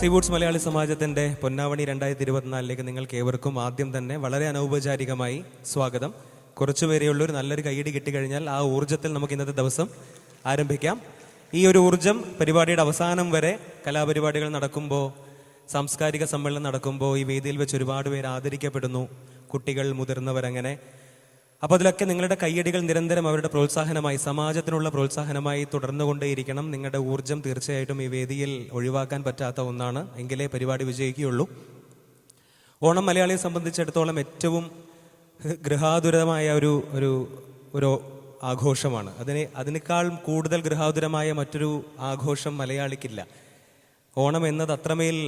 സീവൂഡ്സ് മലയാളി സമാജത്തിൻ്റെ പൊന്നാവണി 2024 നിങ്ങൾക്ക് ഏവർക്കും ആദ്യം തന്നെ വളരെ അനൗപചാരികമായി സ്വാഗതം. കുറച്ചുപേരെയുള്ളൊരു നല്ലൊരു കൈയടി കിട്ടിക്കഴിഞ്ഞാൽ ആ ഊർജ്ജത്തിൽ നമുക്ക് ഇന്നത്തെ ദിവസം ആരംഭിക്കാം. ഈ ഒരു ഊർജ്ജം പരിപാടിയുടെ അവസാനം വരെ കലാപരിപാടികൾ നടക്കുമ്പോൾ, സാംസ്കാരിക സമ്മേളനം നടക്കുമ്പോൾ ഈ വേദിയിൽ വെച്ച് ഒരുപാട് പേര് ആദരിക്കപ്പെടുന്നു, കുട്ടികൾ, മുതിർന്നവരങ്ങനെ. അപ്പോൾ അതിലൊക്കെ നിങ്ങളുടെ കയ്യടികൾ നിരന്തരം അവരുടെ പ്രോത്സാഹനമായി, സമാജത്തിനുള്ള പ്രോത്സാഹനമായി തുടർന്നുകൊണ്ടേയിരിക്കണം. നിങ്ങളുടെ ഊർജ്ജം തീർച്ചയായിട്ടും ഈ വേദിയിൽ ഒഴിവാക്കാൻ പറ്റാത്ത ഒന്നാണ്. എങ്കിലേ പരിപാടി വിജയിക്കുകയുള്ളൂ. ഓണം മലയാളിയെ സംബന്ധിച്ചിടത്തോളം ഏറ്റവും ഗൃഹാതുരമായ ഒരു ആഘോഷമാണ്. അതിനേക്കാൾ കൂടുതൽ ഗൃഹാതുരമായ മറ്റൊരു ആഘോഷം മലയാളിക്കില്ല. ഓണം എന്നത് അത്രമേൽ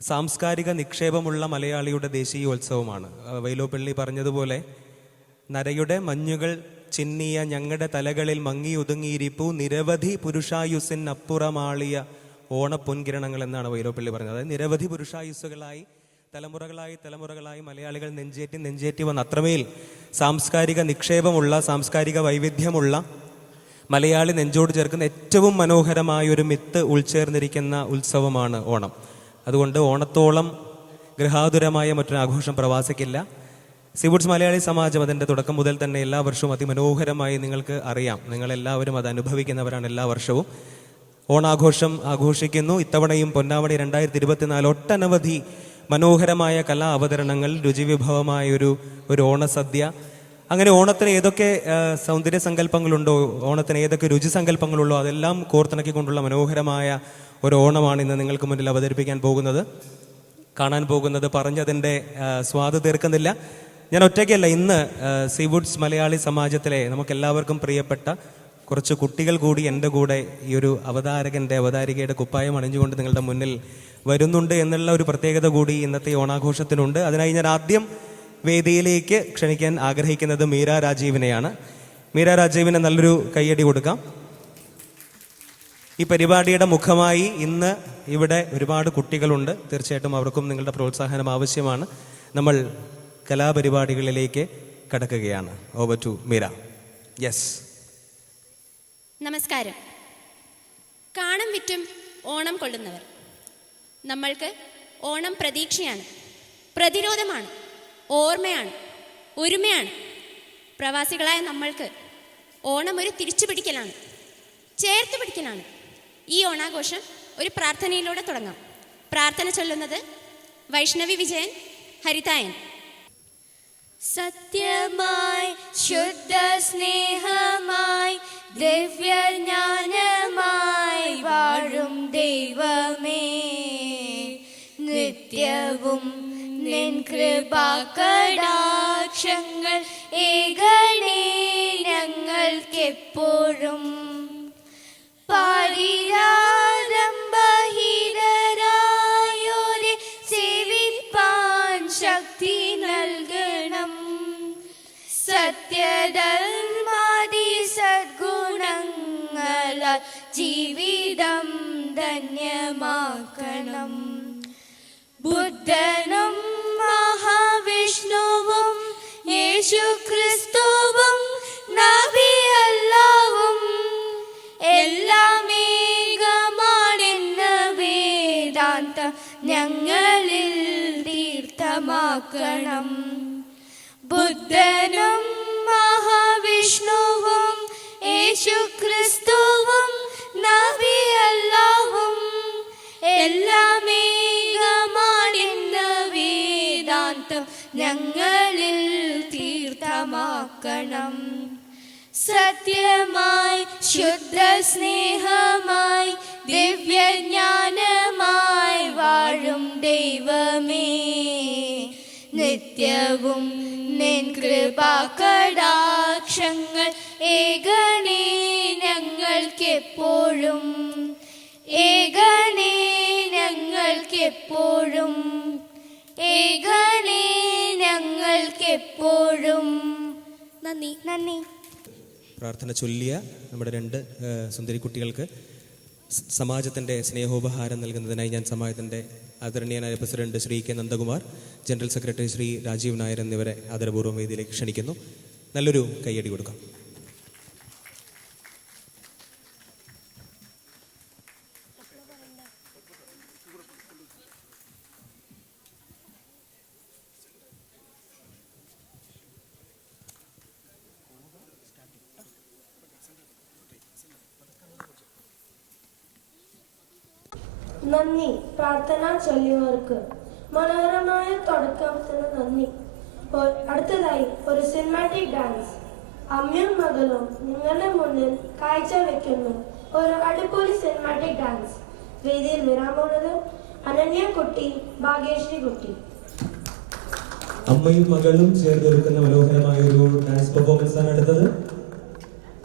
സാംസ്കാരിക നിക്ഷേപമുള്ള മലയാളിയുടെ ദേശീയോത്സവമാണ്. വൈലോപ്പിള്ളി പറഞ്ഞതുപോലെ, നരയുടെ മഞ്ഞുകൾ ചിന്നിയ ഞങ്ങളുടെ തലകളിൽ മങ്ങിയൊതുങ്ങിയിരിപ്പു നിരവധി പുരുഷായുസിൻ അപ്പുറമാളിയ ഓണപ്പൊൻകിരണങ്ങൾ എന്നാണ് വൈലോപ്പിള്ളി പറഞ്ഞത്. അതായത് നിരവധി പുരുഷായുസ്സുകളായി തലമുറകളായി മലയാളികൾ നെഞ്ചേറ്റി വന്ന അത്രമേൽ സാംസ്കാരിക നിക്ഷേപമുള്ള, സാംസ്കാരിക വൈവിധ്യമുള്ള, മലയാളി നെഞ്ചോട് ചേർക്കുന്ന ഏറ്റവും മനോഹരമായ ഒരു മിത്ത് ഉൾച്ചേർന്നിരിക്കുന്ന ഉത്സവമാണ് ഓണം. അതുകൊണ്ട് ഓണത്തോളം ഗൃഹാതുരമായ മറ്റൊരു ആഘോഷം പ്രവാസിക്കില്ല. സീവൂഡ്സ് മലയാളി സമാജം അതിൻ്റെ തുടക്കം മുതൽ തന്നെ എല്ലാ വർഷവും അതിമനോഹരമായി, നിങ്ങൾക്ക് അറിയാം, നിങ്ങളെല്ലാവരും അത് അനുഭവിക്കുന്നവരാണ്. എല്ലാ വർഷവും ഓണാഘോഷം ആഘോഷിക്കുന്നു. ഇത്തവണയും പൊന്നാവണി 2024 ഒട്ടനവധി മനോഹരമായ കലാ അവതരണങ്ങൾ, രുചിവിഭവമായ ഒരു ഓണസദ്യ. അങ്ങനെ ഓണത്തിന് ഏതൊക്കെ സൗന്ദര്യ സങ്കല്പങ്ങളുണ്ടോ, ഓണത്തിന് ഏതൊക്കെ രുചി സങ്കല്പങ്ങളുള്ളോ അതെല്ലാം കോർത്തിണക്കിക്കൊണ്ടുള്ള മനോഹരമായ ഒരു ഓണമാണ് ഇന്ന് നിങ്ങൾക്ക് മുന്നിൽ അവതരിപ്പിക്കാൻ പോകുന്നത്, കാണാൻ പോകുന്നത്. പറഞ്ഞതിൻ്റെ സ്വാദ് തീർക്കുന്നില്ല. ഞാൻ ഒറ്റയ്ക്കല്ല. ഇന്ന് സീവൂഡ്സ് മലയാളി സമാജത്തിലെ നമുക്കെല്ലാവർക്കും പ്രിയപ്പെട്ട കുറച്ച് കുട്ടികൾ കൂടി എൻ്റെ കൂടെ ഈ ഒരു അവതാരികയുടെ കുപ്പായം അണിഞ്ഞുകൊണ്ട് നിങ്ങളുടെ മുന്നിൽ വരുന്നുണ്ട് എന്നുള്ള ഒരു പ്രത്യേകത കൂടി ഇന്നത്തെ ഓണാഘോഷത്തിനുണ്ട്. അതിനായി ഞാൻ ആദ്യം വേദിയിലേക്ക് ക്ഷണിക്കാൻ ആഗ്രഹിക്കുന്നത് മീര രാജീവിനെയാണ്. മീര രാജീവിനെ നല്ലൊരു കയ്യടി കൊടുക്കാം. ഈ പരിപാടിയുടെ മുഖമായി ഇന്ന് ഇവിടെ ഒരുപാട് കുട്ടികളുണ്ട്. തീർച്ചയായിട്ടും അവർക്കും നിങ്ങളുടെ പ്രോത്സാഹനം ആവശ്യമാണ്. നമ്മൾ കലാപരിപാടികളിലേക്ക് കടക്കുകയാണ്. Over to Meera. യെസ്. നമസ്കാരം. കാണം വിറ്റും ഓണം കൊള്ളുന്നവർ. നമ്മൾക്ക് ഓണം പ്രതീക്ഷയാണ്, പ്രതിരോധമാണ്, ഓർമ്മയാണ്, ഒരുമയാണ്. പ്രവാസികളായ നമ്മൾക്ക് ഓണം ഒരു തിരിച്ചുപിടിക്കലാണ്, ചേർത്ത് പിടിക്കലാണ്. ഈ ഓണാഘോഷം ഒരു പ്രാർത്ഥനയിലൂടെ തുടങ്ങാം. പ്രാർത്ഥന ചൊല്ലുന്നത് വൈഷ്ണവി വിജയൻ, ഹരിതായൻ. സത്യമായി, ശുദ്ധ സ്നേഹമായി, ദിവ്യജ്ഞാനമായി വാഴും ദൈവമേ, നിത്യവും നിൻ കൃപാകടാക്ഷങ്ങൾ ഏകണേ ഞങ്ങൾക്കെപ്പോഴും. പാരിരാരംഭഹീനരായോരെ സേവിപ്പാൻ ശക്തി നൽകണം. സത്യധർമാദി സദ്ഗുണങ്ങളാൽ ജീവിതം ധന്യമാക്കണം. ബുദ്ധനും മഹാവിഷ്ണുവും യേശുക്രിസ്തുവും നബിയല്ലാവും എല്ലാം ഏകമാണെന്ന വേദാന്തം ഞങ്ങളിൽ തീർത്ഥമാക്കണം. ബുദ്ധനും മഹാവിഷ്ണുവും യേശുക്രിസ്തുവും നബിയല്ലാവും എല്ലാം ഏകമാണെന്ന വേദാന്തം ഞങ്ങളിൽ തീർത്ഥമാക്കണം. സത്യമായി, ശുദ്ധ സ്നേഹമായി, ദിവ്യജ്ഞാനമായി വാഴും ദൈവമേ, നിത്യവും നിൻ കൃപാകടാക്ഷങ്ങൾ ഏകണേ ഞങ്ങൾക്കെപ്പോഴും, ഏകണേ ഞങ്ങൾക്കെപ്പോഴും, ഏകണേ ഞങ്ങൾക്കെപ്പോഴും. നന്ദി. പ്രാർത്ഥന ചൊല്ലിയ നമ്മുടെ രണ്ട് സുന്ദരി കുട്ടികൾക്ക് സമാജത്തിൻ്റെ സ്നേഹോപഹാരം നൽകുന്നതിനായി ഞാൻ സമാജത്തിൻ്റെ ആദരണീയനായ president Shri K Nandakumar, general secretary Shri Rajeev Nair എന്നിവരെ ആദരപൂർവ്വം വേദിയിലേക്ക് ക്ഷണിക്കുന്നു. നല്ലൊരു കയ്യടി കൊടുക്കാം. നന്ദി പ്രാർത്ഥന ചൊല്ലിയവർക്ക്. മനോഹരമായ തുടക്കത്തിന് നന്ദി. അടുത്തതായി ഒരു സിനിമാറ്റിക് ഡാൻസ്. അമ്മയും മകളും നിങ്ങളുടെ മുന്നിൽ കാഴ്ചവെക്കുന്നു ഒരു അടിപൊളി സിനിമാറ്റിക് ഡാൻസ്. വേദിയിൽ വരാൻ പോകുന്നത് അനന്യ കുട്ടി, ഭാഗ്യശ്രീ കുട്ടി. അമ്മയും മകളും ചേർന്നൊരുക്കുന്ന മനോഹരമായ ഒരു ഡാൻസ് പെർഫോമൻസ് ആണ് അടുത്തത്.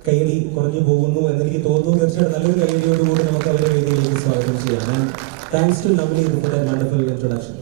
കൈയടി കുറഞ്ഞു പോകുന്നു എന്നെനിക്ക് തോന്നുന്നു. തീർച്ചയായിട്ടും നല്ലൊരു കൈയടിയോടുകൂടി നമുക്ക് അവരുടെ വേദിയിലേക്ക് സ്വാഗതം ചെയ്യാം. Thanks to Navni for that wonderful introduction.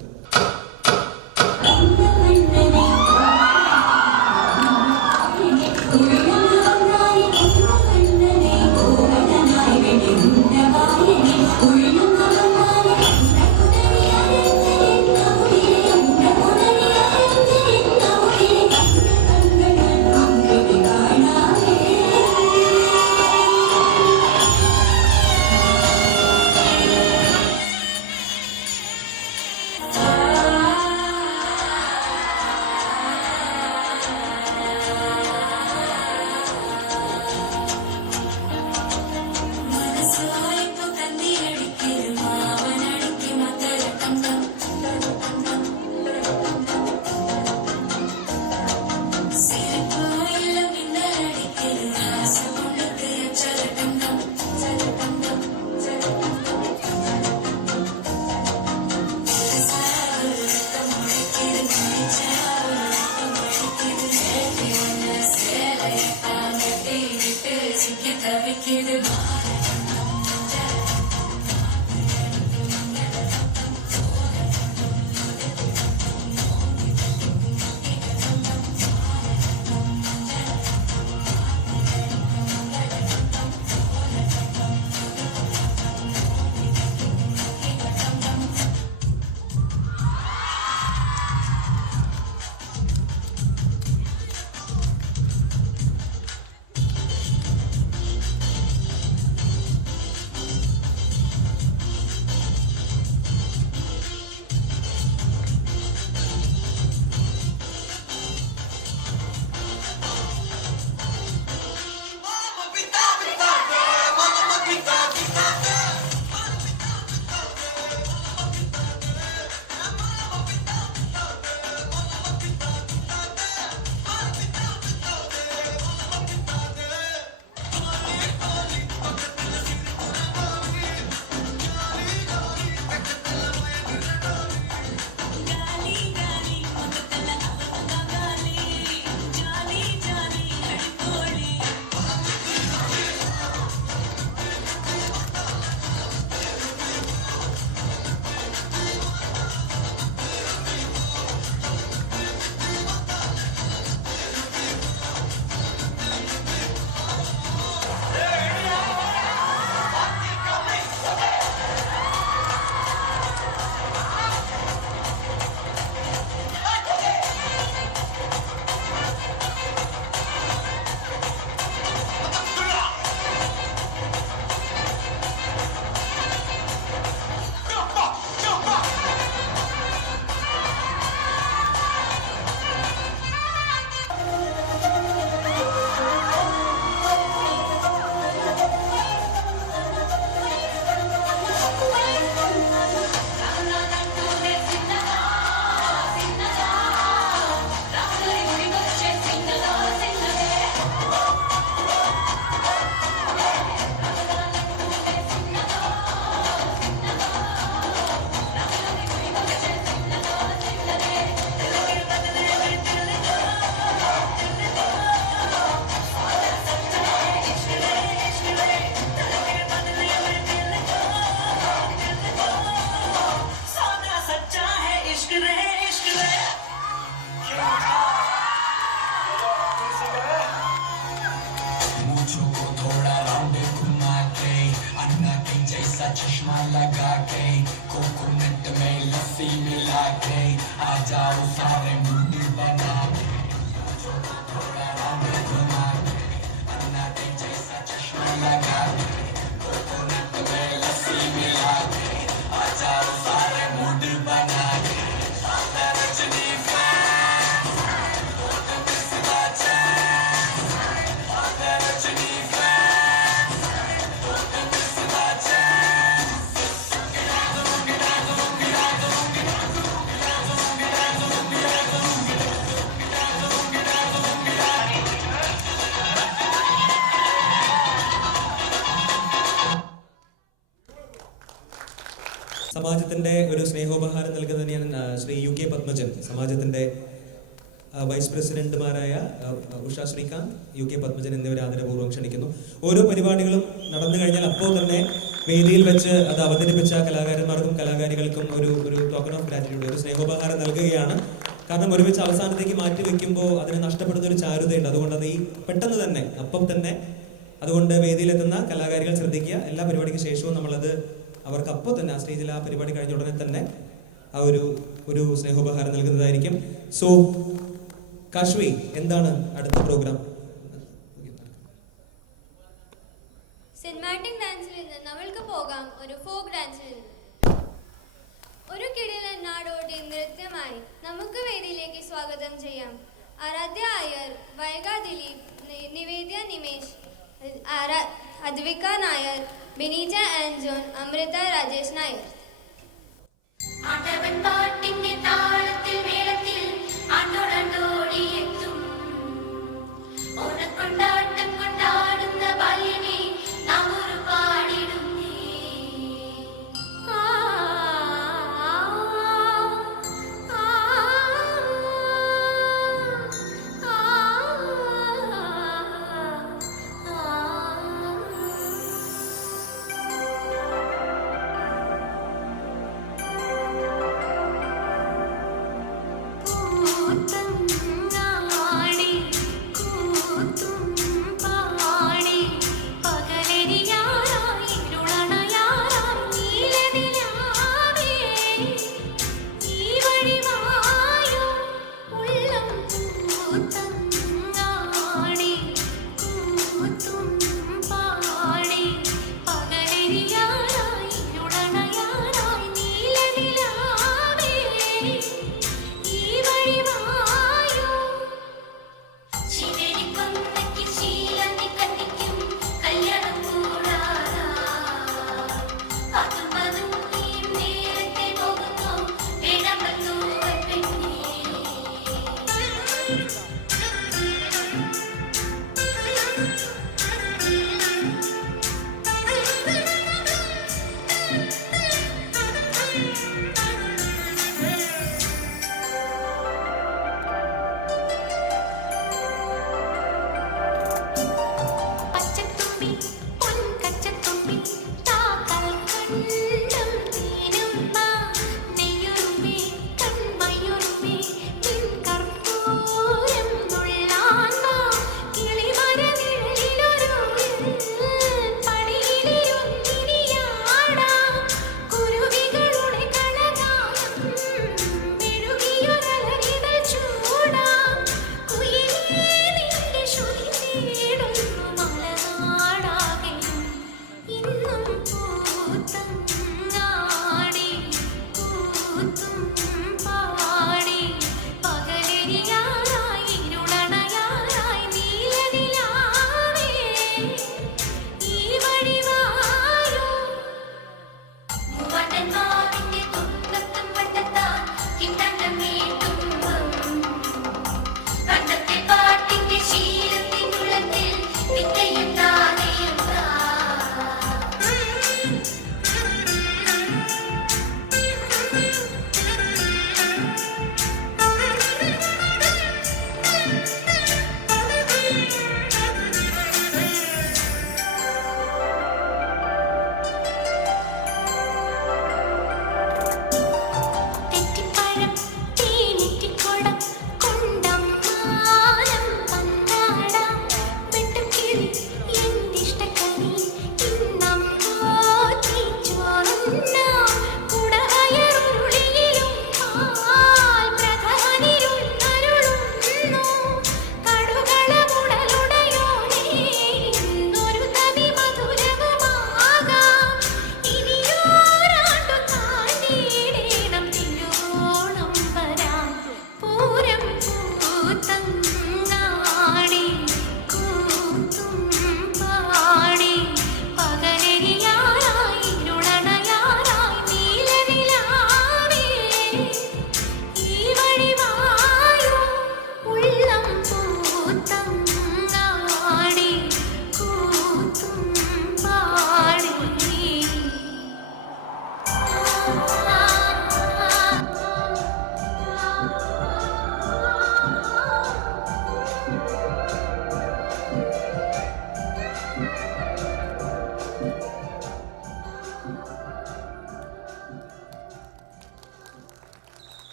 സമാജത്തിന്റെ ഒരു സ്നേഹോപഹാരം നൽകുന്നത് ഞാൻ ശ്രീ UK പത്മജൻ, സമാജത്തിന്റെ വൈസ് പ്രസിഡന്റുമാരായ ഉഷ ശ്രീകാന്ത്, UK പത്മജൻ എന്നിവരെ ആദരപൂർവ്വം ക്ഷണിക്കുന്നു. ഓരോ പരിപാടികളും നടന്നു കഴിഞ്ഞാൽ അപ്പോൾ തന്നെ വേദിയിൽ വെച്ച് അത് അവതരിപ്പിച്ച കലാകാരന്മാർക്കും കലാകാരികൾക്കും ഒരു ടോക്കൺ ഓഫ് ഗ്രാറ്റിറ്റ്യൂഡ്, ഒരു സ്നേഹോപഹാരം നൽകുകയാണ്. കാരണം ഒരുമിച്ച് അവസാനത്തേക്ക് മാറ്റി വെക്കുമ്പോൾ അതിന് നഷ്ടപ്പെടുന്ന ഒരു ചാരുതയുണ്ട്. അതുകൊണ്ട് അത് പെട്ടെന്ന് തന്നെ അപ്പം തന്നെ അതുകൊണ്ട് വേദിയിലെത്തുന്ന കലാകാരികൾ ശ്രദ്ധിക്കുക. എല്ലാ പരിപാടിക്ക് ശേഷവും നമ്മളത് അവർക്ക് അപ്പോൾ തന്നെ ആ സ്റ്റേജിൽ ആ പരിപാടി കഴിഞ്ഞ ഉടനെ തന്നെ ആ ഒരു സ്നേഹോപഹാരം നൽകുന്നതായിരിക്കും. സോ കാശ്വി, എന്താണ് അടുത്ത പ്രോഗ്രാം? സിനിമാറ്റിക് ഡാൻസിൽ നിന്ന് നമ്മൾക്ക് പോകാം ഒരു ഫോക്ക് ഡാൻസിൽ നിന്ന്. ഒരു കിടിലൻ നാടോടി നൃത്യമായി നമുക്ക് വേദിയിലേക്ക് സ്വാഗതം ചെയ്യാം ആരാധ്യ അയ്യർ, വൈഗ ദിലീപ്, നിവേദ്യ നിമേഷ്, അദ്വിക നായർ, ബിനീജ ആൻജോൺ, അമൃത രാജേഷ് നായർ.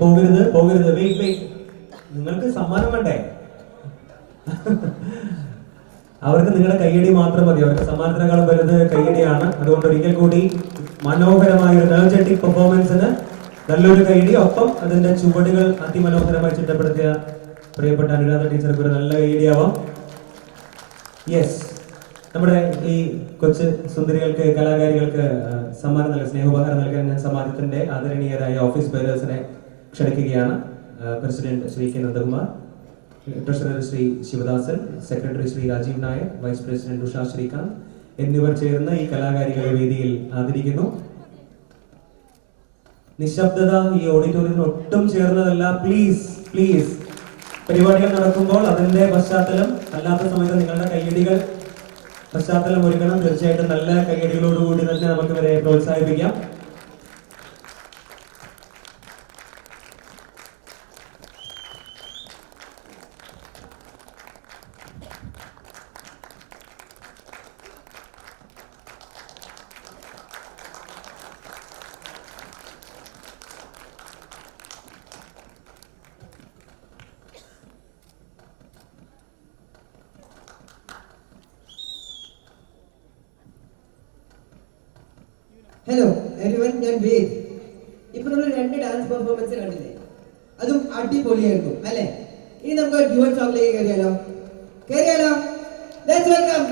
പോകരുത് പോകരുത്, വെയിറ്റ് വെയിറ്റ്, നിങ്ങൾക്ക് സമ്മാനം വേണ്ടേ? അവർക്ക് നിങ്ങളുടെ കയ്യടി മാത്രം മതി, അവർക്ക് സമ്മാനത്തിനേക്കാളും വലുത് കയ്യടിയാണ്. അതുകൊണ്ട് ഒരിക്കൽ കൂടി മനോഹരമായ ഒരു എനർജറ്റിക് പെർഫോമൻസിന് നല്ലൊരു കയ്യടി. ഒപ്പം അതിന്റെ ചുവടുകൾ അതിമനോഹരമായി ചിട്ടപ്പെടുത്തിയ പ്രിയപ്പെട്ട അനുരാധ ടീച്ചർക്ക് ഒരു നല്ല കയ്യടിയാവാം. യെസ്, നമ്മുടെ ഈ കൊച്ചു സുന്ദരികൾക്ക്, കലാകാരികൾക്ക് സമ്മാനം നൽകാൻ, സ്നേഹോപഹാരം നൽകാൻ ഞാൻ സമാജത്തിന്റെ ആദരണീയരായ ഓഫീസ് ബെയറേഴ്സിനെ ക്ഷണിക്കുകയാണ്. President Shri K Nandakumar, treasurer Shri Shivadasan, secretary Shri Rajeev Nair, vice president Usha Srikanth എന്നിവർ ചേർന്ന് ഈ കലാകാരികളെ വേദിയിൽ ആദരിക്കുന്നു. നിശബ്ദത ഈ ഓഡിറ്റോറിയത്തിന് ഒട്ടും ചേർന്നതല്ല. പ്ലീസ് പ്ലീസ്, പരിപാടികൾ നടക്കുമ്പോൾ അതിന്റെ പശ്ചാത്തലം, അല്ലാത്ത സമയത്ത് നിങ്ങളുടെ കയ്യടികൾ പശ്ചാത്തലം ഒരുക്കണം. തീർച്ചയായിട്ടും നല്ല കയ്യടികളോടുകൂടി തന്നെ നമുക്ക് ഇവരെ പ്രോത്സാഹിപ്പിക്കാം. ഹലോ എവരിവൺ, ഞാൻ വേദ്. ഇപ്പൊ നമ്മൾ 2 ഡാൻസ് പെർഫോമൻസ് കണ്ടില്ലേ? അതും അടിപൊളിയായിരുന്നു അല്ലേ? ഇനി നമുക്ക് ഡ്യുവറ്റ് സോങ്ങിലേക്ക് കയറിയാലോ? Let's welcome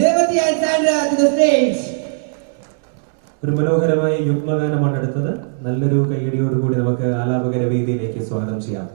Revathi and Sandra to the stage. ഒരു മനോഹരമായ യുഗ്മഗാനമാണ് എടുത്തത്. നല്ലൊരു കയ്യടിയോടുകൂടി നമുക്ക് ആലാപകര വേദിയിലേക്ക് സ്വാഗതം ചെയ്യാം.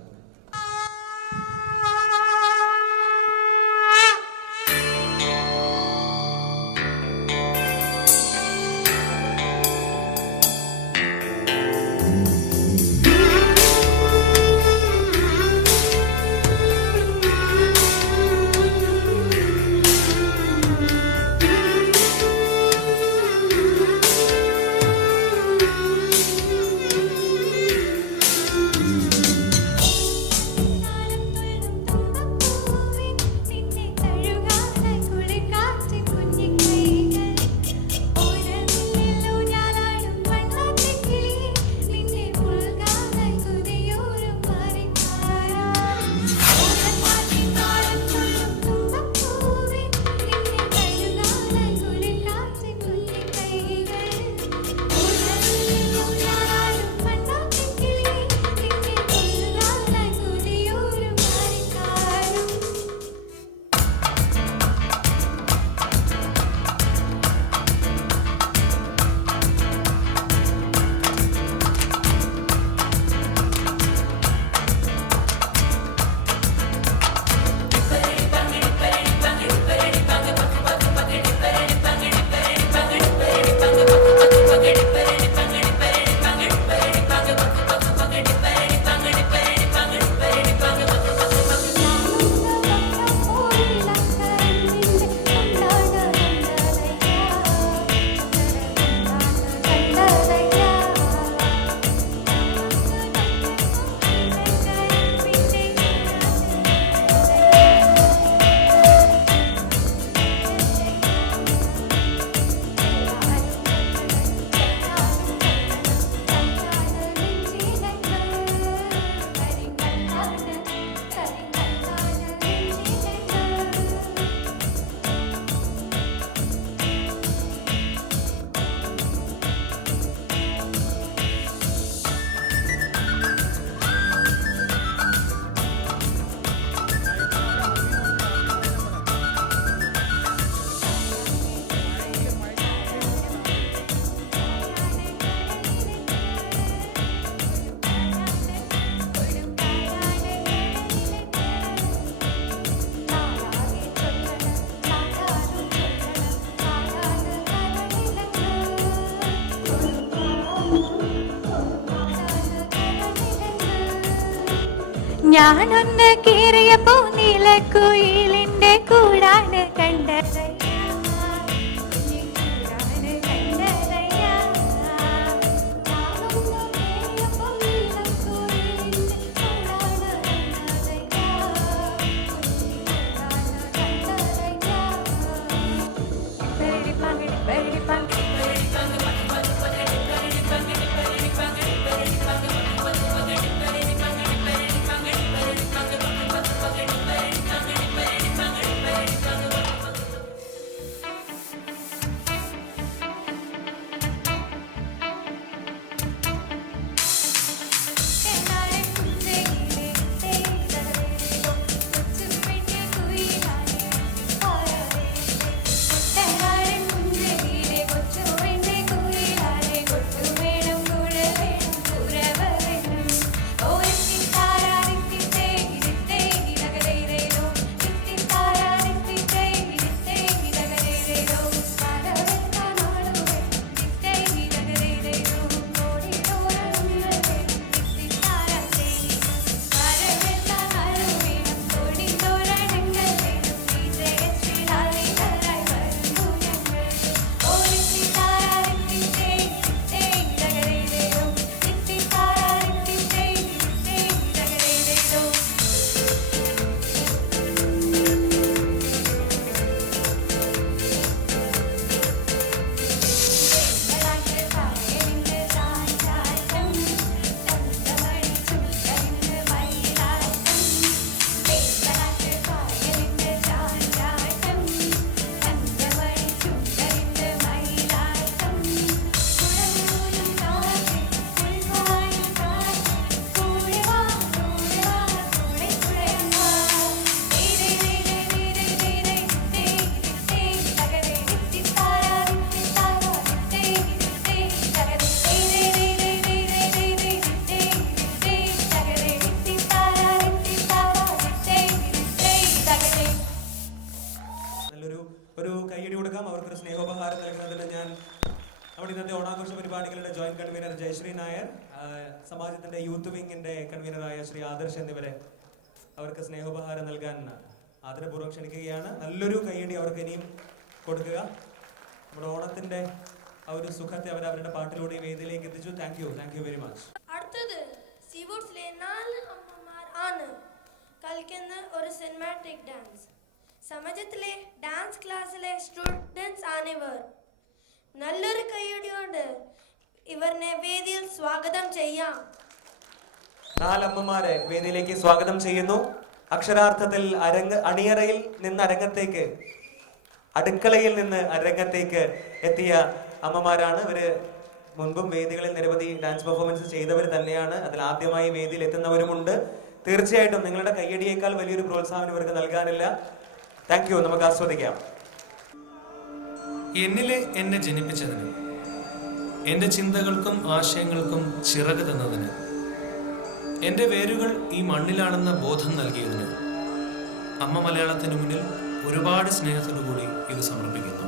ഞാനൊന്ന് കീറിയപ്പോ നീലക്കുയിലിന്റെ കൂടാണ് കണ്ടതയ്യ. ഒരു കയ്യടി കൊടുക്കാം. അവർക്കൊരു സ്നേഹോപഹാരം നൽകുന്നതിന് ഞാൻ നമ്മുടെ ഇന്നത്തെ ഓണാഘോഷ പരിപാടികളുടെ ജോയിന്റ് കൺവീനർ ജയശ്രീ നായർ, സമാജത്തിന്റെ യൂത്ത് വിങ്ങിന്റെ കൺവീനറായ ശ്രീ ആദർശ് എന്നിവരെ അവർക്ക് സ്നേഹോപഹാരം നൽകാൻ ആദരപൂർവ്വം ക്ഷണിക്കുകയാണ്. നല്ലൊരു കയ്യടി അവർക്ക് ഇനിയും കൊടുക്കുക. നമ്മുടെ ഓണത്തിന്റെ ആ ഒരു സുഖത്തെ അവരുടെ പാട്ടിലൂടെ വേദിയിലേക്ക് എത്തിച്ചു. Thank you very much. അടുത്തത് സീവൂഡ്സിലെ 4 അമ്മമാർ ആണ് കളിക്കുന്ന ഒരു സിനിമാറ്റിക് ഡാൻസ്. സമാജത്തിലെ ഡാൻസ് ക്ലാസ്സിലെ സ്റ്റുഡൻസ് ആണിവർ. നല്ലൊരു കയ്യടിയോട് ഇവരെ വേദിയിൽ സ്വാഗതം ചെയ്യാം. 4 അമ്മമാരെ വേദിയിലേക്ക് സ്വാഗതം ചെയ്യുന്നു. അക്ഷരാർത്ഥത്തിൽ അണിയറയിൽ നിന്ന് അരങ്ങത്തേക്ക്, അടുക്കളയിൽ നിന്ന് അരങ്ങത്തേക്ക് എത്തിയ അമ്മമാരാണ് ഇവര്. മുൻപും വേദികളിൽ നിരവധി ഡാൻസ് പെർഫോമൻസ് ചെയ്തവർ തന്നെയാണ്. അതിൽ ആദ്യമായി വേദിയിൽ എത്തുന്നവരുമുണ്ട്. തീർച്ചയായിട്ടും നിങ്ങളുടെ കയ്യടിയേക്കാൾ വലിയൊരു പ്രോത്സാഹനം ഇവർക്ക് നൽകാനില്ല. Thank you. നമുക്ക് ആസ്വദിക്കാം. എന്നിലെ എന്നെ ജനിപ്പിച്ചതിന്, എൻ്റെ ചിന്തകൾക്കും ആശയങ്ങൾക്കും ചിറക് തന്നതിന്, എൻ്റെ വേരുകൾ ഈ മണ്ണിലാണെന്ന ബോധം നൽകിയതിന് അമ്മ മലയാളത്തിന് മുന്നിൽ ഒരുപാട് സ്നേഹത്തോടുകൂടി ഇത് സമർപ്പിക്കുന്നു.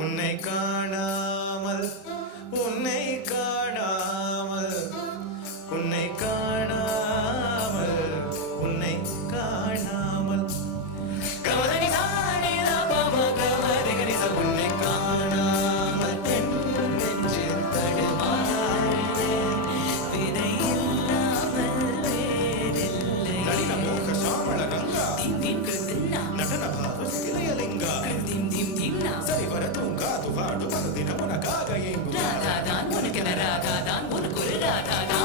உன்னை காணாமல் உன்னை காணாமல் உன்னை காணாமல் உன்னை காணாமல் கமதனி சானித பம கமரிகனிச உன்னை காணாமல் என் நெஞ்சில் தடுமாறுதே விதை இல்லாமல் வேறில்லை நளின மோக சாமள ரங்கா நடன ಭಾವ ಲಿಂಗ ಸರಿ ವರ ತುಂಗ ತುವಾಡು ಮರುದಿನ ಮುನಗಾಗ ಎಂಗು ರಾಧಾದಾನ್ ಮುನಕೆನ ರಾಧಾದಾನ್ ಮುನಕುರು ರಾಧಾದಾನ್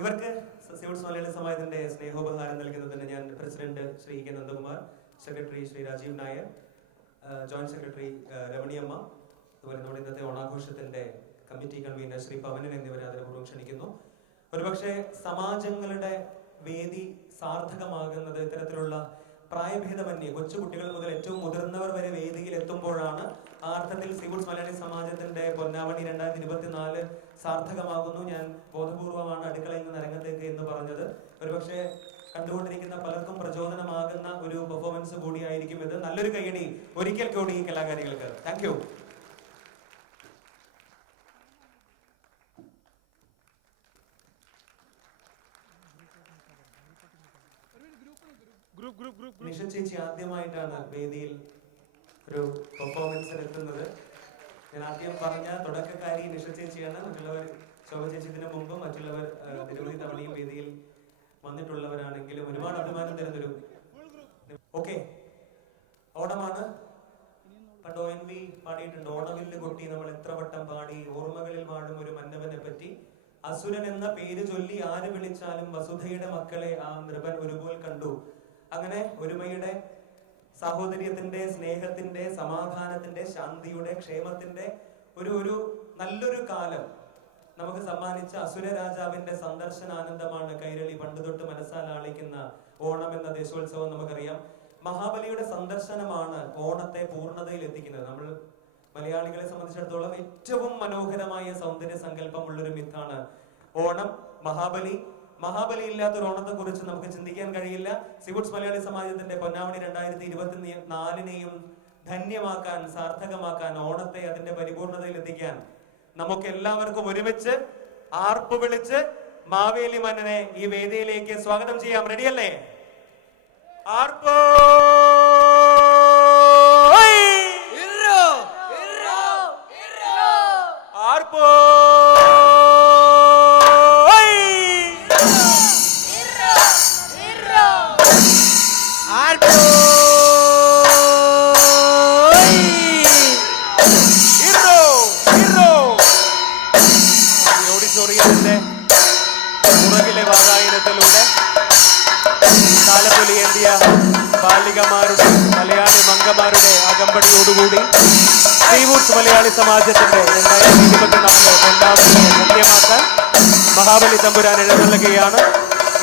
ഇവർക്ക് സിവിൾസ് മലയാളി സമാജത്തിന്റെ സ്നേഹോപഹാരം നൽകുന്നതിന് ഞാൻ president Shri K Nandakumar, secretary Shri Rajeev Nair, joint secretary Ramaniamma, അതുപോലെ നമ്മുടെ ഇന്നത്തെ ഓണാഘോഷത്തിന്റെ കമ്മിറ്റി കൺവീനർ ശ്രീ പവനൻ എന്നിവരെ ആദരപൂർവ്വം ക്ഷണിക്കുന്നു. ഒരുപക്ഷെ സമാജങ്ങളുടെ വേദി സാർത്ഥകമാകുന്നത് ഇത്തരത്തിലുള്ള പ്രായഭേദമന്യേ കൊച്ചുകുട്ടികൾ മുതൽ ഏറ്റവും മുതിർന്നവർ വരെ വേദിയിൽ എത്തുമ്പോഴാണ്. ആ അർത്ഥത്തിൽ സിവിൾസ് മലയാളി സമാജത്തിന്റെ പൊന്നാവണി 2024 സാർത്ഥകമാകുന്നു. ഞാൻ ബോധപൂർവമാണ് അടുക്കളയിൽ നിന്ന് രംഗത്തേക്ക് എന്ന് പറഞ്ഞത്. ഒരുപക്ഷെ കണ്ടുകൊണ്ടിരിക്കുന്ന പലർക്കും പ്രചോദനമാകുന്ന ഒരു പെർഫോമൻസ് കൂടിയായിരിക്കും ഇത്. നല്ലൊരു കയ്യടി ഒരിക്കൽ കൂടി ഈ കലാകാരികൾക്ക്. Thank you. നിഷ ചേച്ചി ആദ്യമായിട്ടാണ് വേദിയിൽ ഒരു പെർഫോമൻസിൽ എത്തുന്നത്. ഞാൻ ആദ്യം പറഞ്ഞ തുടക്കക്കാരി നിഷ ചേച്ചിയാണ്. മറ്റുള്ളവർ ശോഭ ചേച്ചി ഇതിനു മുമ്പ് മറ്റുള്ളവർ നിരവധി തവണയും വേദിയിൽ വന്നിട്ടുള്ളവരാണെങ്കിലും ഒരുപാട് അഭിമാനം തരുന്നൊരു. ഓക്കെ, ഓണമാണ്. പണ്ട് ONV പാടിയിട്ടുണ്ട്, ഓണവില്ല് കൊട്ടി നമ്മൾ എത്ര വട്ടം പാടി, ഓർമ്മകളിൽ വാഴും ഒരു മന്നവനെ പറ്റി. അസുരൻ എന്ന പേര് ചൊല്ലി ആര് വിളിച്ചാലും വസുധയുടെ മക്കളെ ആ നൃപൻ ഒരുപോൽ കണ്ടു. അങ്ങനെ ഒരുമയുടെ, സാഹോദര്യത്തിന്റെ, സ്നേഹത്തിന്റെ, സമാധാനത്തിന്റെ, ശാന്തിയുടെ, ക്ഷേമത്തിന്റെ ഒരു നല്ലൊരു കാലം നമുക്ക് സമ്മാനിച്ച അസുര രാജാവിന്റെ സന്ദർശനാനന്ദമാണ് കൈരളി പണ്ട് തൊട്ട് മനസ്സാൽ ആളിക്കുന്ന ഓണം എന്ന ദേശോത്സവം. നമുക്കറിയാം, മഹാബലിയുടെ സന്ദർശനമാണ് ഓണത്തെ പൂർണ്ണതയിൽ എത്തിക്കുന്നത്. നമ്മൾ മലയാളികളെ സംബന്ധിച്ചിടത്തോളം ഏറ്റവും മനോഹരമായ സൗന്ദര്യ സങ്കല്പമുള്ളൊരു മിത്താണ് ഓണം. മഹാബലി ഇല്ലാത്തൊരു ഓണത്തെ കുറിച്ച് നമുക്ക് ചിന്തിക്കാൻ കഴിയില്ല. സിവിൾസ് മലയാളി സമാജത്തിന്റെ പൊന്നാവണി 2024 ധന്യമാക്കാൻ, സാർത്ഥകമാക്കാൻ, ഓണത്തെ അതിന്റെ പരിപൂർണതയിൽ എത്തിക്കാൻ നമുക്ക് എല്ലാവർക്കും ഒരുമിച്ച് ആർപ്പ് വിളിച്ച് മാവേലി മന്നനെ ഈ വേദിയിലേക്ക് സ്വാഗതം ചെയ്യാം. റെഡിയല്ലേ? ആർപ്പോ ആർപ്പോ ഓഡിറ്റോറിയത്തിന്റെ പുറകിലെ വാതായനത്തിലൂടെ അഖിലേന്ത്യ ബാലികമാരുടെ മലയാളി മംഗമാരുടെ അകമ്പടിയോടുകൂടി സീവൂഡ്സ് മലയാളി സമാജത്തിന്റെ 2024 എല്ലാവരെയും ധന്യമാക്കാൻ മഹാബലി തമ്പുരാൻ എഴുന്നള്ളുകയാണ്.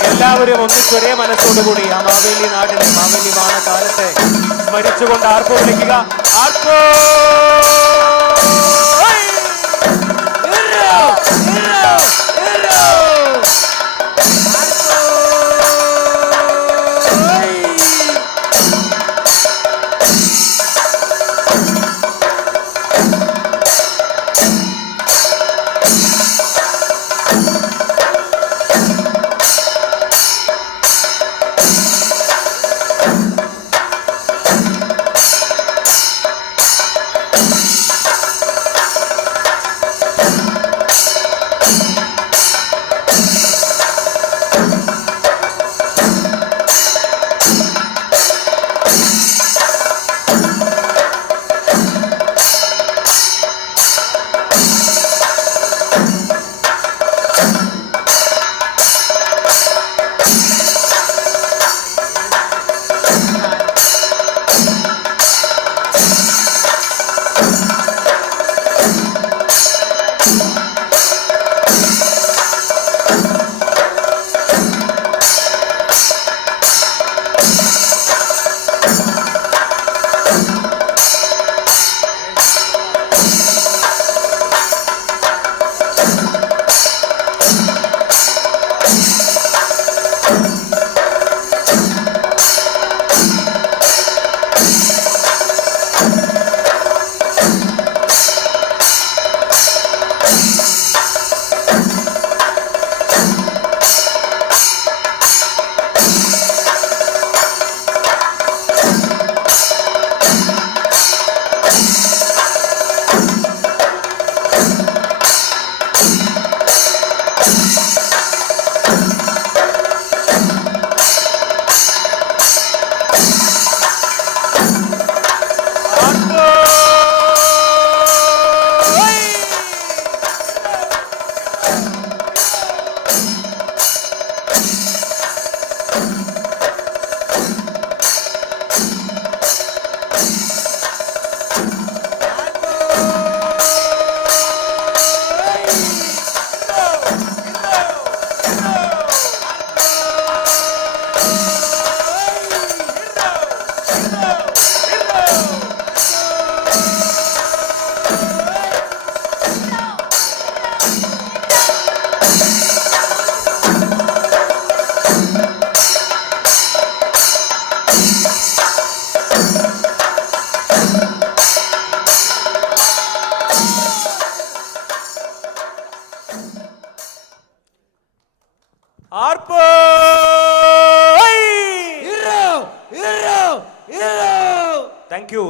എല്ലാവരും ഒന്നിച്ചൊരേ മനസ്സോടുകൂടി ആ മാവേലി നാടിനെ, മാവേലി വാണകാലത്തെ സ്മരിച്ചുകൊണ്ട് ആർപ്പോ വിളിക്കുക. ആർപ്പോ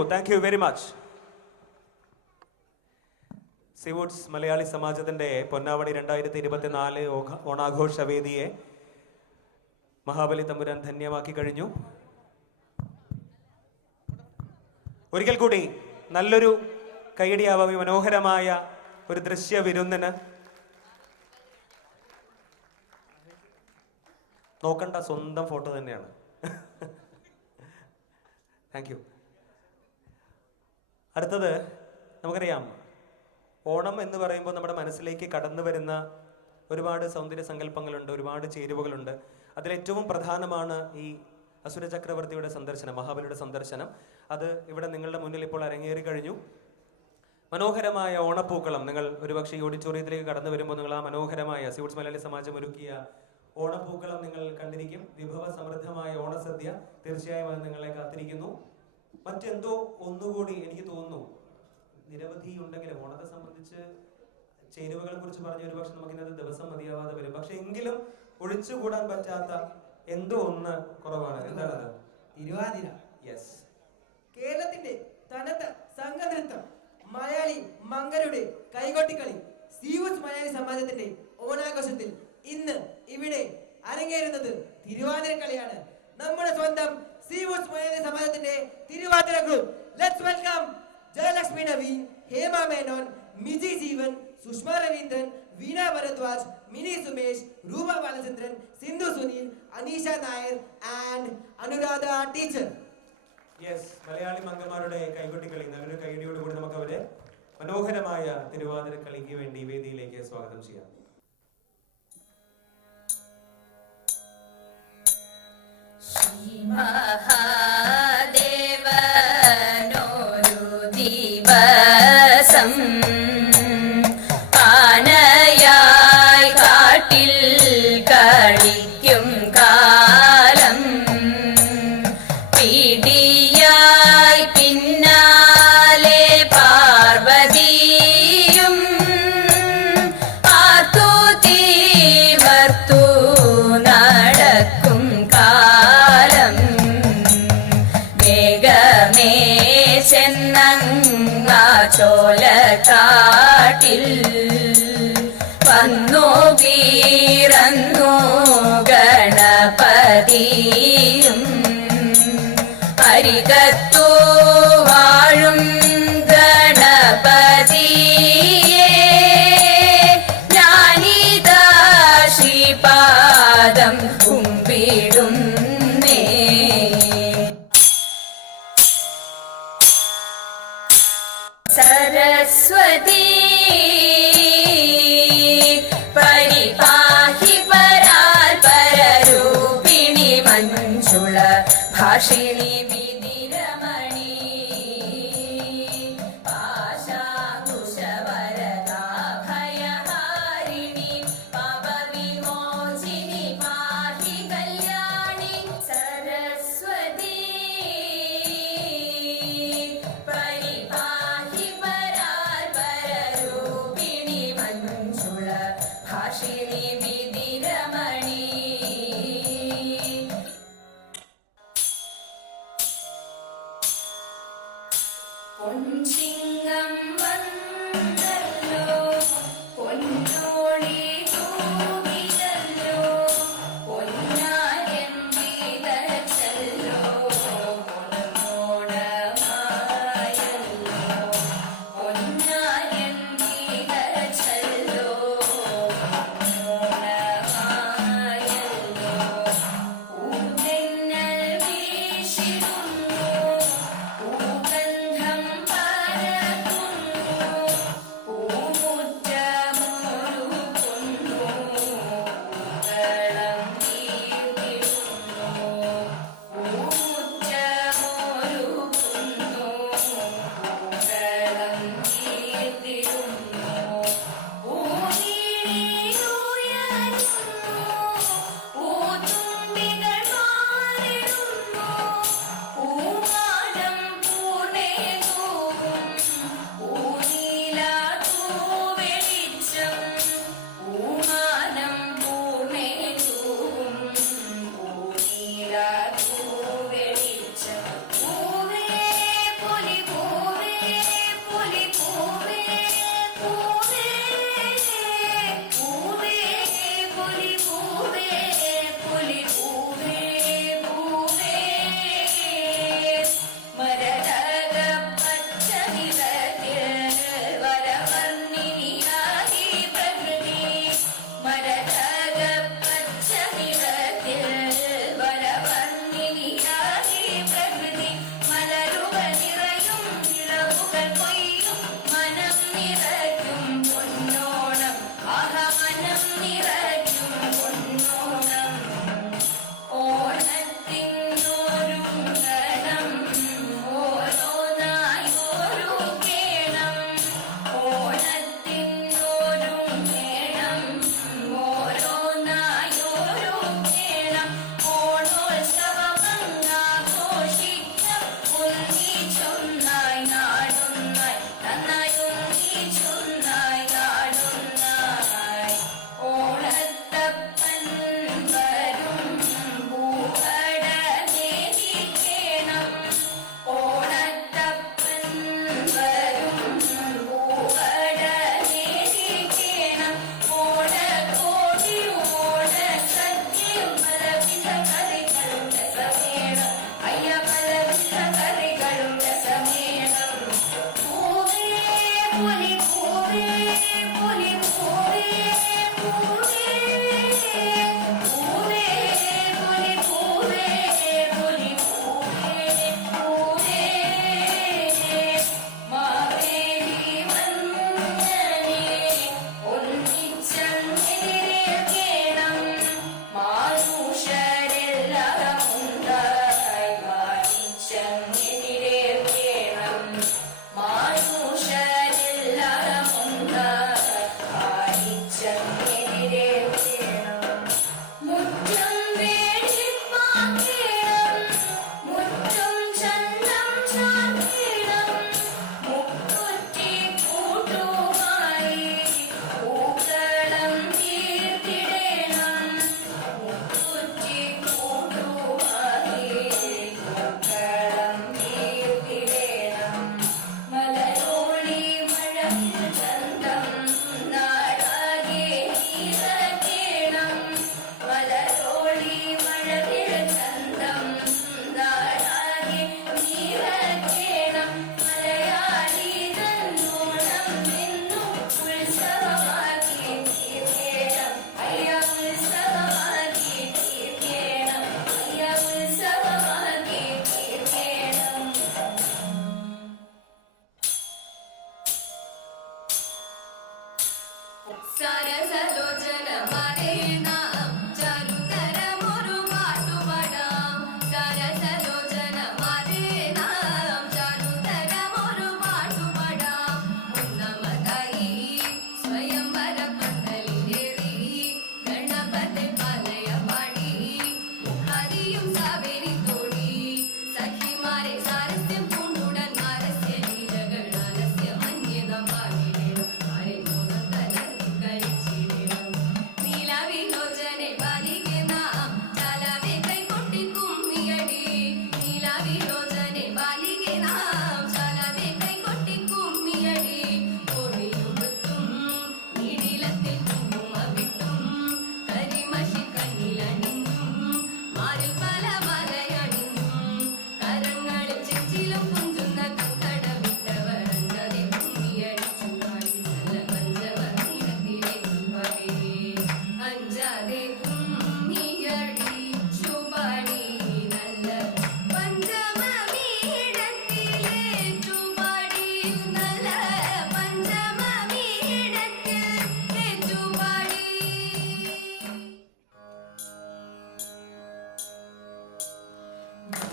thank you very much. Seawoods Malayali സമാജത്തിന്റെ പൊന്നാവണി 2024 ഓണാഘോഷ വേദിയെ മഹാബലി തമ്പുരാൻ ധന്യമാക്കി കഴിഞ്ഞു. ഒരിക്കൽ കൂടി നല്ലൊരു കൈയടിയാവാം ഈ മനോഹരമായ ഒരു ദൃശ്യ വിരുന്നിന്. നോക്കണ്ട, സ്വന്തം ഫോട്ടോ തന്നെയാണ്. Thank you. അടുത്തത് നമുക്കറിയാം, ഓണം എന്ന് പറയുമ്പോൾ നമ്മുടെ മനസ്സിലേക്ക് കടന്നു വരുന്ന ഒരുപാട് സൗന്ദര്യ സങ്കല്പങ്ങളുണ്ട്, ഒരുപാട് ചേരുവകളുണ്ട്. അതിലേറ്റവും പ്രധാനമാണ് ഈ അസുര ചക്രവർത്തിയുടെ സന്ദർശനം, മഹാബലിയുടെ സന്ദർശനം. അത് ഇവിടെ നിങ്ങളുടെ മുന്നിൽ ഇപ്പോൾ അരങ്ങേറി കഴിഞ്ഞു. മനോഹരമായ ഓണപ്പൂക്കളം, നിങ്ങൾ ഒരുപക്ഷെ ഈ ഓഡിറ്റോറിയത്തിലേക്ക് കടന്നു വരുമ്പോൾ നിങ്ങൾ ആ മനോഹരമായ സീവൂഡ്സ് മലയാളി സമാജം ഒരുക്കിയ ഓണപ്പൂക്കളം നിങ്ങൾ കണ്ടിരിക്കും. വിഭവ സമൃദ്ധമായ ഓണസദ്യ തീർച്ചയായും അത് നിങ്ങളെ കാത്തിരിക്കുന്നു. മറ്റെന്തോ ഒന്നുകൂടി എനിക്ക് തോന്നുന്നു, നിരവധി ഉണ്ടെങ്കിലും ഓണത്തെ സംബന്ധിച്ച് ചേരുവകളെ കുറിച്ച് പറഞ്ഞ ഒരുപക്ഷെ നമുക്ക് ഇന്നത്തെ ദിവസം മതിയാവാതെ വരും. പക്ഷെ എങ്കിലും ഒഴിച്ചുകൂടാൻ പറ്റാത്ത എന്തോ ഒന്ന് കുറവാണ്. എന്താണ്? തിരുവാതിര. യെസ്, കേരളത്തിന്റെ തനത് സംഘനൃത്തം, മലയാളി മംഗരുടെ കൈകൊട്ടിക്കളി, സീവൂഡ്സ് മലയാളി സമാജത്തിന്റെ ഓണാഘോഷത്തിൽ ഇന്ന് ഇവിടെ അരങ്ങേറുന്നത് തിരുവാതിര കളിയാണ്. നമ്മുടെ സ്വന്തം സീവൂഡ്സ് മലയാളി സമാജത്തിന്റെ Thiruvathira group. Let's welcome Jayalakshmi Naveen, Hema Menon, Miji Jeevan, Sushma Raveendran, Veena Bharadwaj, Mini Sumesh, Roopa Balachandran, Sindhu Sunil, Anisha Nair and Anuradha teacher. Yes, Malayali മംഗന്മാരുടെ കൈകൊട്ടിക്കളി നല്ലൊരു കൈയടിയോടുകൂടി നമുക്ക് അവരെ മനോഹരമായ തിരുവാതിര കളിക്ക് വേണ്ടി വേദിയിലേക്ക് സ്വാഗതം ചെയ്യാം. മഹാദേവനൊരു ദിവസം ആനയായി കാട്ടിൽ കളിക്കും കാലം പിടിയായി പിന്നാലെ പാർവതിയും ആർത്തു തീവർത്തു നടക്കും കാലം വേഗമേ ചെന്നങ്ങ ചോലക്കാട്ടിൽ വന്നു വീറന്നു ഗണപതിയും അരികത്തു വാഴും ഗണപതിയേ ഞാനിതാ ശ്രീപാദം കുമ്പിടുന്നേ. സരസ്വതി പരിപാഹി പരാൽ പരരൂപിണി മഞ്ജുള ഭാഷിണി വിധിരമണി പാശാകുശവരദാഭയഹാരിണി പാപവിമോചിനി പാഹി കല്യാണി. സരസ്വതി പരിപാഹി പരാൽ പരരൂപിണി മഞ്ജുള ഭാഷിണി വിധിരമണി.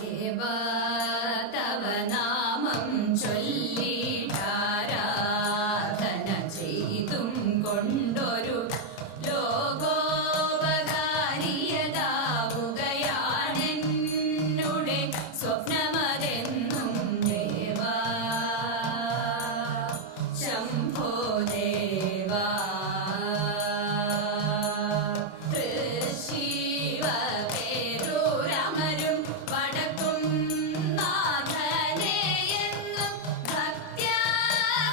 ദേവ തവ നാമം ചൊല്ലിടാരാധന ചെയ്തും കൊണ്ടൊരു ലോകോപകാരിയതാവുകയാണെന്നുടെ സ്വപ്നമതെന്നും ദേവ ശംഭോ ദേവ തൃശിവ പേരൂരമരും വടക്കും നാഥനെ എന്നും ഭക്ത്യാ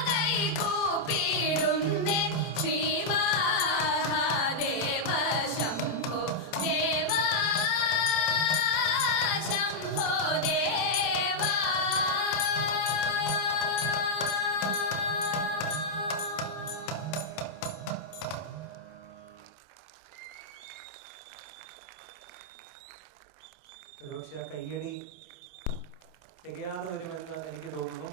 കൈകൂപ്പിടുന്നേ ശ്രീമഹാദേവ ശംഭോ ദേവ ശംഭോ ദേവ. ഒരുപക്ഷെ ആ കയ്യടി തികയാതെ വരുമെന്ന് എനിക്ക് തോന്നുന്നു.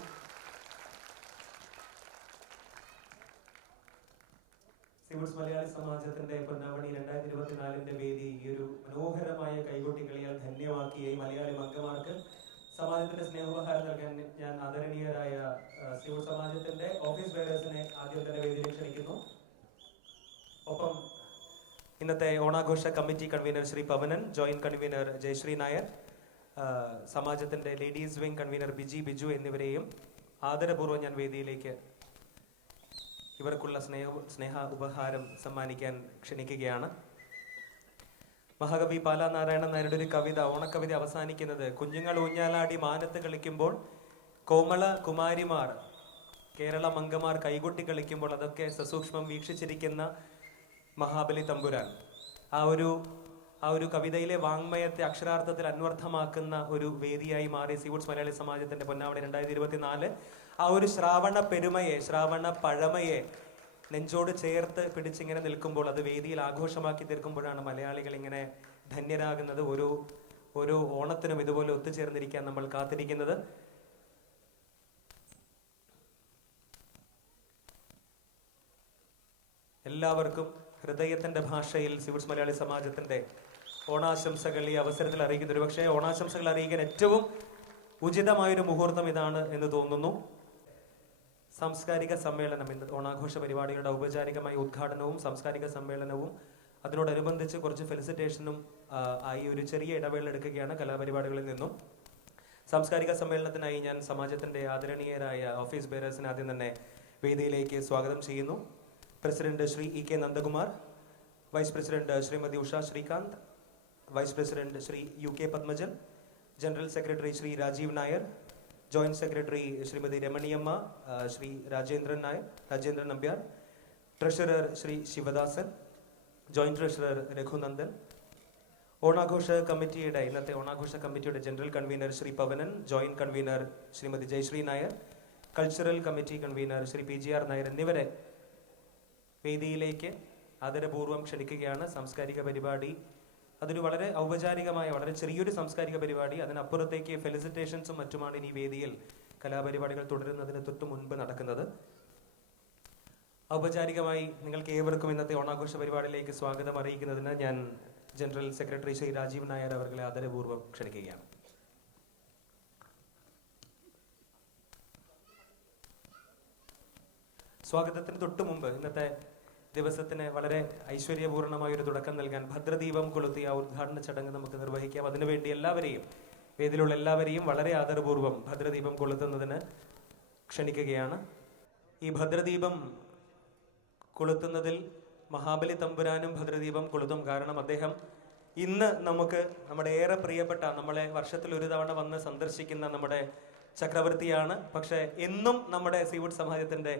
സിവിൾസ് മലയാളി സമാജത്തിന്റെ പൊന്നാമണി 2024 വേദി ഈ ഒരു മനോഹരമായ കൈകൊട്ടിക്കളിയാൽ ധന്യമാക്കിയ ഈ മലയാളി മംഗമാർക്ക് സമാജത്തിന്റെ സ്നേഹോപഹാരം നൽകാൻ ഞാൻ ആദരണീയരായ സിവിൽ സമാജത്തിന്റെ ഓഫീസ് ബെയറേഴ്സിനെ ആദ്യം തന്നെ വേദിയിലേക്ക് ക്ഷണിക്കുന്നു. ഒപ്പം ഇന്നത്തെ ഓണാഘോഷ committee convener Shri Pavanan, joint convener Jayashree Nair, സമാജത്തിന്റെ ലേഡീസ് വിംഗ് കൺവീനർ ബിജു എന്നിവരെയും ആദരപൂർവ്വം ഞാൻ വേദിയിലേക്ക് ഇവർക്കുള്ള സ്നേഹ ഉപഹാരം സമ്മാനിക്കാൻ ക്ഷണിക്കുകയാണ്. മഹാകവി പാലാ നാരായണൻ നായരുടെ ഒരു കവിത, ഓണക്കവിത അവസാനിക്കുന്നത് കുഞ്ഞുങ്ങൾ ഊഞ്ഞാലാടി മാനത്ത് കളിക്കുമ്പോൾ കോമള കുമാരിമാർ കേരള മംഗമാർ കൈകൊട്ടി കളിക്കുമ്പോൾ അതൊക്കെ സസൂക്ഷ്മം വീക്ഷിച്ചിരിക്കുന്ന മഹാബലി തമ്പുരാൻ. ആ ഒരു കവിതയിലെ വാങ്മയത്തെ അക്ഷരാർത്ഥത്തിൽ അന്വർത്ഥമാക്കുന്ന ഒരു വേദിയായി മാറി സിവിൾസ് മലയാളി സമാജത്തിന്റെ പൊന്നാവണി 2024 ആ ഒരു ശ്രാവണ പെരുമയെ, ശ്രാവണ പഴമയെ നെഞ്ചോട് ചേർത്ത് പിടിച്ചിങ്ങനെ നിൽക്കുമ്പോൾ, അത് വേദിയിൽ ആഘോഷമാക്കി തീർക്കുമ്പോഴാണ് മലയാളികൾ ഇങ്ങനെ ധന്യരാകുന്നത്. ഓരോ ഓണത്തിനും ഇതുപോലെ ഒത്തുചേർന്നിരിക്കാൻ നമ്മൾ കാത്തിരിക്കുന്നത്. എല്ലാവർക്കും ഹൃദയത്തിന്റെ ഭാഷയിൽ സിവിൾസ് മലയാളി സമാജത്തിന്റെ ഓണാശംസകൾ ഈ അവസരത്തിൽ അറിയിക്കുന്നു. ഒരുപക്ഷെ ഓണാശംസകൾ അറിയിക്കാൻ ഏറ്റവും ഉചിതമായൊരു മുഹൂർത്തം ഇതാണ് എന്ന് തോന്നുന്നു. സാംസ്കാരിക സമ്മേളനം, ഇന്ന് ഓണാഘോഷ പരിപാടികളുടെ ഔപചാരികമായ ഉദ്ഘാടനവും സാംസ്കാരിക സമ്മേളനവും അതിനോടനുബന്ധിച്ച് കുറച്ച് ഫെലിസിറ്റേഷനും ആയി ഒരു ചെറിയ ഇടവേള എടുക്കുകയാണ് കലാപരിപാടികളിൽ നിന്നും. സാംസ്കാരിക സമ്മേളനത്തിനായി ഞാൻ സമാജത്തിന്റെ ആദരണീയരായ ഓഫീസ് ബെയറേഴ്സിനെ ആദ്യം തന്നെ വേദിയിലേക്ക് സ്വാഗതം ചെയ്യുന്നു. President Shri EK Nandakumar, vice president Shrimati Usha Srikanth, vice president Shri UK Padmajan, general secretary Shri Rajeev Nair, joint secretary Shrimati Ramaniamma, Shri Rajendran Nambiar, treasurer Shri Sivadasan, joint treasurer Raghunandan, ഇന്നത്തെ ഓണാഘോഷ കമ്മിറ്റിയുടെ general convener Shri Pavanan, joint convener Shrimati Jayashree Nair, cultural committee convener Shri PGR Nair എന്നിവരെ വേദിയിലേക്ക് ആദരപൂർവ്വം ക്ഷണിക്കുകയാണ്. സാംസ്കാരിക പരിപാടി അതൊരു വളരെ ഔപചാരികമായ, വളരെ ചെറിയൊരു സാംസ്കാരിക പരിപാടി. അതിനപ്പുറത്തേക്ക് ഫെലിസിറ്റേഷൻസും മറ്റുമാണ് ഇനി വേദിയിൽ കലാപരിപാടികൾ തുടരുന്നതിന് തൊട്ട് മുൻപ് നടക്കുന്നത്. ഔപചാരികമായി നിങ്ങൾക്ക് ഏവർക്കും ഇന്നത്തെ ഓണാഘോഷ പരിപാടിയിലേക്ക് സ്വാഗതം അറിയിക്കുന്നതിന് ഞാൻ ജനറൽ സെക്രട്ടറി ശ്രീ രാജീവ് നായർ അവരെ ആദരപൂർവ്വം ക്ഷണിക്കുകയാണ്. സ്വാഗതത്തിന് തൊട്ടു മുമ്പ് ഇന്നത്തെ ദിവസത്തിന് വളരെ ഐശ്വര്യപൂർണമായ ഒരു തുടക്കം നൽകാൻ ഭദ്രദീപം കൊളുത്തിയ ഉദ്ഘാടന ചടങ്ങ് നമുക്ക് നിർവഹിക്കാം. അതിനുവേണ്ടി വേദിയിലുള്ള എല്ലാവരെയും വളരെ ആദരപൂർവ്വം ഭദ്രദീപം കൊളുത്തുന്നതിന് ക്ഷണിക്കുകയാണ്. ഈ ഭദ്രദീപം കൊളുത്തുന്നതിൽ മഹാബലി തമ്പുരാനും ഭദ്രദീപം കൊളുത്തും. കാരണം അദ്ദേഹം ഇന്ന് നമ്മുടെ ഏറെ പ്രിയപ്പെട്ട, നമ്മളെ വർഷത്തിൽ ഒരു തവണ വന്ന് സന്ദർശിക്കുന്ന നമ്മുടെ ചക്രവർത്തിയാണ്. പക്ഷെ എന്നും നമ്മുടെ സിവിൽ സമാജത്തിന്റെ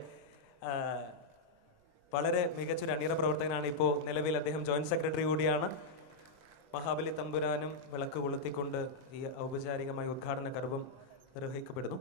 വളരെ മികച്ചൊരു അണിയറ പ്രവർത്തകനാണ്. ഇപ്പോൾ നിലവിൽ അദ്ദേഹം ജോയിന്റ് സെക്രട്ടറി കൂടിയാണ്. മഹാബലി തമ്പുരാനും വിളക്ക് കൊളുത്തിക്കൊണ്ട് ഈ ഔപചാരികമായ ഉദ്ഘാടന കർമ്മം നിർവഹിക്കപ്പെടുന്നു.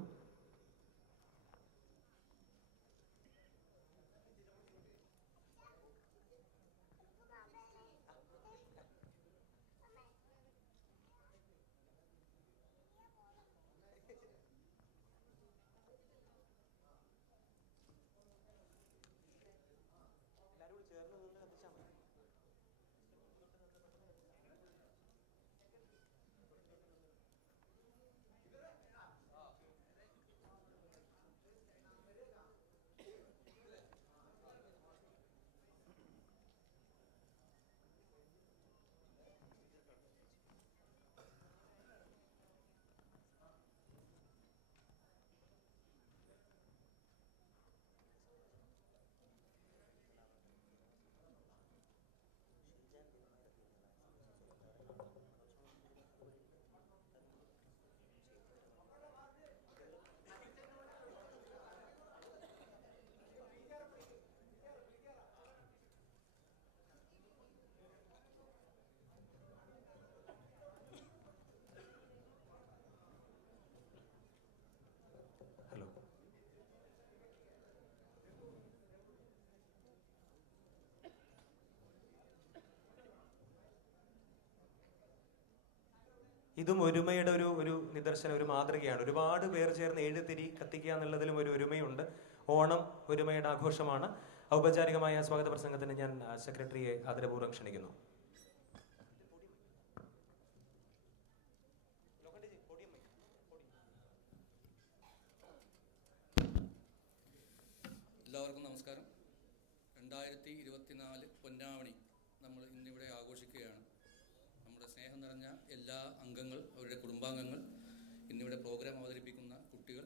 ഇതും ഒരുമയുടെ ഒരു നിദർശനം, ഒരു മാതൃകയാണ്. ഒരുപാട് പേർ ചേർന്ന് 7 തിരി കത്തിക്കുക എന്നുള്ളതിലും ഒരു ഒരുമയുണ്ട്. ഓണം ഒരുമയുടെ ആഘോഷമാണ്. ഔപചാരികമായ സ്വാഗത പ്രസംഗത്തിന് ഞാൻ സെക്രട്ടറിയെ ആദരപൂർവ്വം ക്ഷണിക്കുന്നു. എല്ലാവർക്കും നമസ്കാരം. 2024 പൊന്നാവണി നമ്മൾ ഇന്നിവിടെ ആഘോഷിക്കുകയാണ്. നമ്മുടെ സ്നേഹം നിറഞ്ഞ എല്ലാ അംഗങ്ങൾ, അവരുടെ കുടുംബാംഗങ്ങൾ, ഇന്നിവിടെ പ്രോഗ്രാം അവതരിപ്പിക്കുന്ന കുട്ടികൾ,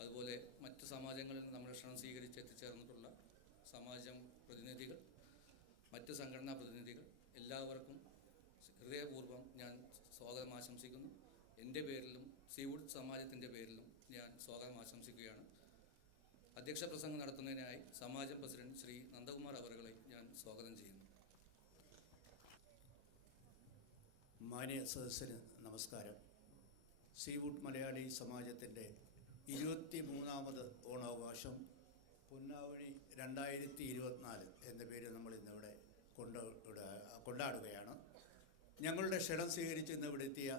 അതുപോലെ മറ്റ് സമാജങ്ങളിൽ നിന്ന് നമ്മുടെ ക്ഷണം സ്വീകരിച്ച് എത്തിച്ചേർന്നിട്ടുള്ള സമാജം പ്രതിനിധികൾ, മറ്റ് സംഘടനാ പ്രതിനിധികൾ, എല്ലാവർക്കും ഹൃദയപൂർവ്വം ഞാൻ സ്വാഗതം ആശംസിക്കുന്നു. എൻ്റെ പേരിലും സീവുഡ് സമാജത്തിൻ്റെ പേരിലും ഞാൻ സ്വാഗതം ആശംസിക്കുകയാണ്. അധ്യക്ഷ പ്രസംഗം നടത്തുന്നതിനായി സമാജം പ്രസിഡന്റ് ശ്രീ നന്ദകുമാർ അവറുകളെ ഞാൻ സ്വാഗതം ചെയ്യുന്നു. മാന്യ സദസ്സിന് നമസ്കാരം. സീവുഡ് മലയാളി സമാജത്തിൻ്റെ 23ാമത് ഓണാവകാശം പൊന്നാവണി 2024 എന്ന പേര് നമ്മൾ ഇന്നിവിടെ കൊണ്ടാടുകയാണ്. ഞങ്ങളുടെ ക്ഷണം സ്വീകരിച്ച് ഇന്നിവിടെ എത്തിയ,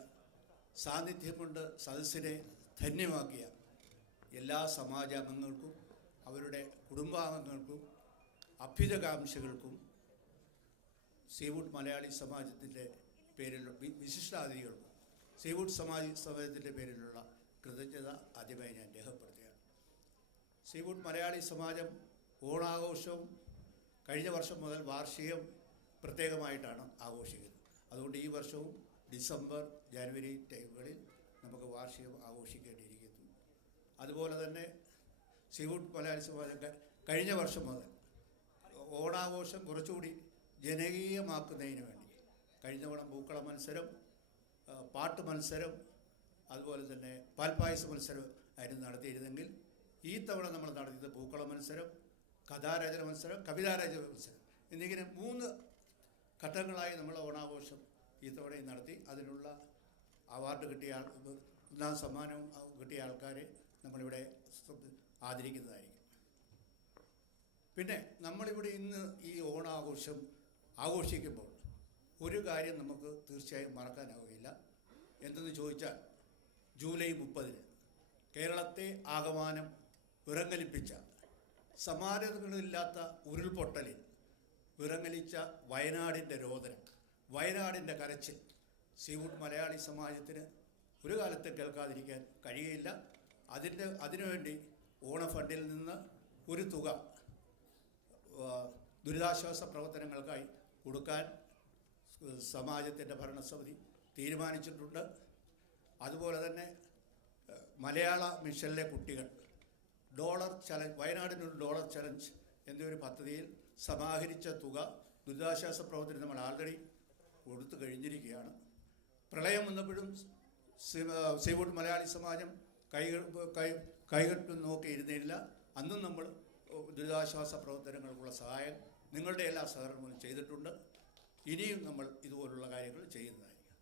സാന്നിധ്യം കൊണ്ട് സദസ്സിനെ ധന്യമാക്കിയ എല്ലാ സമാജാംഗങ്ങൾക്കും അവരുടെ കുടുംബാംഗങ്ങൾക്കും അഭ്യുതകാംക്ഷികൾക്കും സീവുഡ് മലയാളി സമാജത്തിൻ്റെ പേരിലുള്ള വിശിഷ്ടാതിഥികൾക്കും സീവുഡ് സമാജത്തിൻ്റെ പേരിലുള്ള കൃതജ്ഞത ആദ്യമായി ഞാൻ രേഖപ്പെടുത്തുകയാണ്. സീവുഡ് മലയാളി സമാജം ഓണാഘോഷവും കഴിഞ്ഞ വർഷം മുതൽ വാർഷികം പ്രത്യേകമായിട്ടാണ് ആഘോഷിക്കുന്നത്. അതുകൊണ്ട് ഈ വർഷവും ഡിസംബർ, ജനുവരി ടൈമുകളിൽ നമുക്ക് വാർഷികം ആഘോഷിക്കേണ്ടിയിരിക്കുന്നു. അതുപോലെ തന്നെ സീവുഡ് മലയാളി സമാജം കഴിഞ്ഞ വർഷം മുതൽ ഓണാഘോഷം കുറച്ചുകൂടി ജനകീയമാക്കുന്നതിന് വേണ്ടി കഴിഞ്ഞ ഓണം പൂക്കള മത്സരം, പാട്ട് മത്സരം, അതുപോലെ തന്നെ പാൽപ്പായസ മത്സരം ആയിരുന്നു നടത്തിയിരുന്നെങ്കിൽ ഈ തവണ നമ്മൾ നടത്തിയത് പൂക്കള മത്സരം, കഥാരചന മത്സരം, കവിതാരചന മത്സരം എന്നിങ്ങനെ 3 ഘട്ടങ്ങളായി നമ്മൾ ഓണാഘോഷം ഈ തവണയും നടത്തി. അതിനുള്ള അവാർഡ് കിട്ടിയ 1ാം സമ്മാനവും കിട്ടിയ ആൾക്കാരെ നമ്മളിവിടെ ആദരിക്കുന്നതായിരിക്കും. പിന്നെ നമ്മളിവിടെ ഇന്ന് ഈ ഓണാഘോഷം ആഘോഷിക്കുമ്പോൾ ഒരു കാര്യം നമുക്ക് തീർച്ചയായും മറക്കാനാവുകയില്ല. എന്തെന്ന് ചോദിച്ചാൽ ജൂലൈ 30 കേരളത്തെ ആകമാനം വിറങ്ങലിപ്പിച്ച, സമാനതകളില്ലാത്ത ഉരുൾപൊട്ടലിൽ വിറങ്ങലിച്ച വയനാടിൻ്റെ രോദനം, വയനാടിൻ്റെ കരച്ചിൽ സീവുഡ് മലയാളി സമാജത്തിന് ഒരു കാലത്ത് കേൾക്കാതിരിക്കാൻ കഴിയുകയില്ല. അതിനുവേണ്ടി ഓണഫണ്ടിൽ നിന്ന് ഒരു തുക ദുരിതാശ്വാസ പ്രവർത്തനങ്ങൾക്കായി കൊടുക്കാൻ സമാജത്തിൻ്റെ ഭരണസമിതി തീരുമാനിച്ചിട്ടുണ്ട്. അതുപോലെ തന്നെ മലയാള മിഷനിലെ കുട്ടികൾ ഡോളർ ചലഞ്ച്, വയനാടിനൊരു ഡോളർ ചലഞ്ച് എന്നൊരു പദ്ധതിയിൽ സമാഹരിച്ച തുക ദുരിതാശ്വാസ പ്രവർത്തനം നമ്മൾ ആൾറെഡി കൊടുത്തു കഴിഞ്ഞിരിക്കുകയാണ്. പ്രളയം വന്നപ്പോഴും സീവുഡ് മലയാളി സമാജം കൈകെട്ട് നോക്കിയിരുന്നില്ല. അന്നും നമ്മൾ ദുരിതാശ്വാസ പ്രവർത്തനങ്ങൾക്കുള്ള സഹായം നിങ്ങളുടെ എല്ലാ സഹകരണങ്ങളും ചെയ്തിട്ടുണ്ട്. ഇനിയും നമ്മൾ ഇതുപോലുള്ള കാര്യങ്ങൾ ചെയ്യുന്നതായിരിക്കും.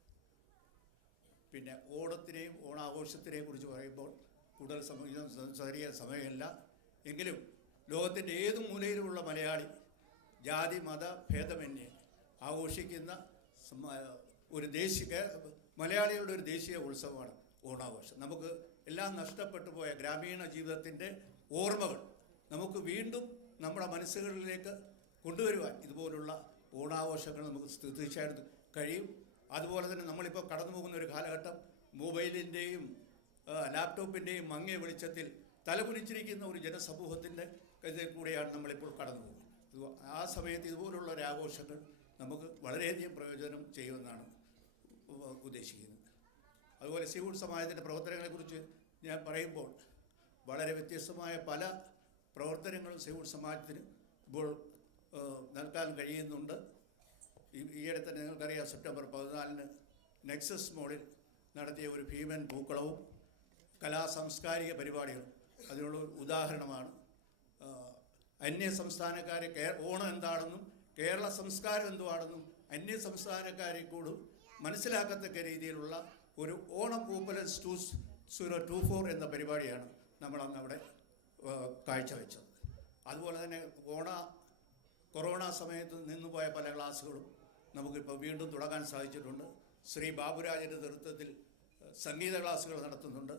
പിന്നെ ഓണത്തിനെയും ഓണാഘോഷത്തിനെയും കുറിച്ച് പറയുമ്പോൾ കൂടുതൽ സംസാരിക്കാൻ സമയമില്ല. എങ്കിലും ലോകത്തിൻ്റെ ഏത് മൂലയിലുമുള്ള മലയാളി ജാതി മത ഭേദമന്യേ ആഘോഷിക്കുന്ന ഒരു മലയാളികളുടെ ഒരു ദേശീയ ഉത്സവമാണ് ഓണാഘോഷം. നമുക്ക് എല്ലാം നഷ്ടപ്പെട്ടു പോയ ഗ്രാമീണ ജീവിതത്തിൻ്റെ ഓർമ്മകൾ നമുക്ക് വീണ്ടും നമ്മുടെ മനസ്സുകളിലേക്ക് കൊണ്ടുവരുവാൻ ഇതുപോലുള്ള ഓണാഘോഷങ്ങൾ നമുക്ക് തീർച്ചയായിട്ടും കഴിയും. അതുപോലെ തന്നെ നമ്മളിപ്പോൾ കടന്നു പോകുന്ന ഒരു കാലഘട്ടം മൊബൈലിൻ്റെയും ലാപ്ടോപ്പിൻ്റെയും മങ്ങിയ വെളിച്ചത്തിൽ തലകുനിച്ചിരിക്കുന്ന ഒരു ജനസമൂഹത്തിൻ്റെ ഇതിൽ കൂടെയാണ് നമ്മളിപ്പോൾ കടന്നു പോകുന്നത്. ആ സമയത്ത് ഇതുപോലുള്ള ഒരു ആഘോഷങ്ങൾ നമുക്ക് വളരെയധികം പ്രയോജനം ചെയ്യുമെന്നാണ് ഉദ്ദേശിക്കുന്നത്. അതുപോലെ സീവുഡ് സമാജത്തിൻ്റെ പ്രവർത്തനങ്ങളെക്കുറിച്ച് ഞാൻ പറയുമ്പോൾ വളരെ വ്യത്യസ്തമായ പല പ്രവർത്തനങ്ങളും സീവുഡ് സമാജത്തിന് ഇപ്പോൾ നൽകാൻ കഴിയുന്നുണ്ട്. ഈയിടെ തന്നെ നിങ്ങൾക്കറിയാം, സെപ്റ്റംബർ 14 നെക്സസ് മോളിൽ നടത്തിയ ഒരു ഭീമൻ പൂക്കളവും കലാസാംസ്കാരിക പരിപാടികളും അതിനുള്ള ഉദാഹരണമാണ്. അന്യ സംസ്ഥാനക്കാരെ ഓണം എന്താണെന്നും കേരള സംസ്കാരം എന്തുവാണെന്നും അന്യ സംസ്ഥാനക്കാരെ കൂടി മനസ്സിലാക്കത്തക്ക രീതിയിലുള്ള ഒരു ഓണം ഓപ്പലൻസ് 2024 എന്ന പരിപാടിയാണ് നമ്മളന്ന് അവിടെ കാഴ്ചവെച്ചത്. അതുപോലെ തന്നെ കൊറോണ സമയത്ത് നിന്നുപോയ പല ക്ലാസ്സുകളും നമുക്കിപ്പോൾ വീണ്ടും തുടങ്ങാൻ സാധിച്ചിട്ടുണ്ട്. ശ്രീ ബാബുരാജിൻ്റെ നേതൃത്വത്തിൽ സംഗീത ക്ലാസ്സുകൾ നടത്തുന്നുണ്ട്.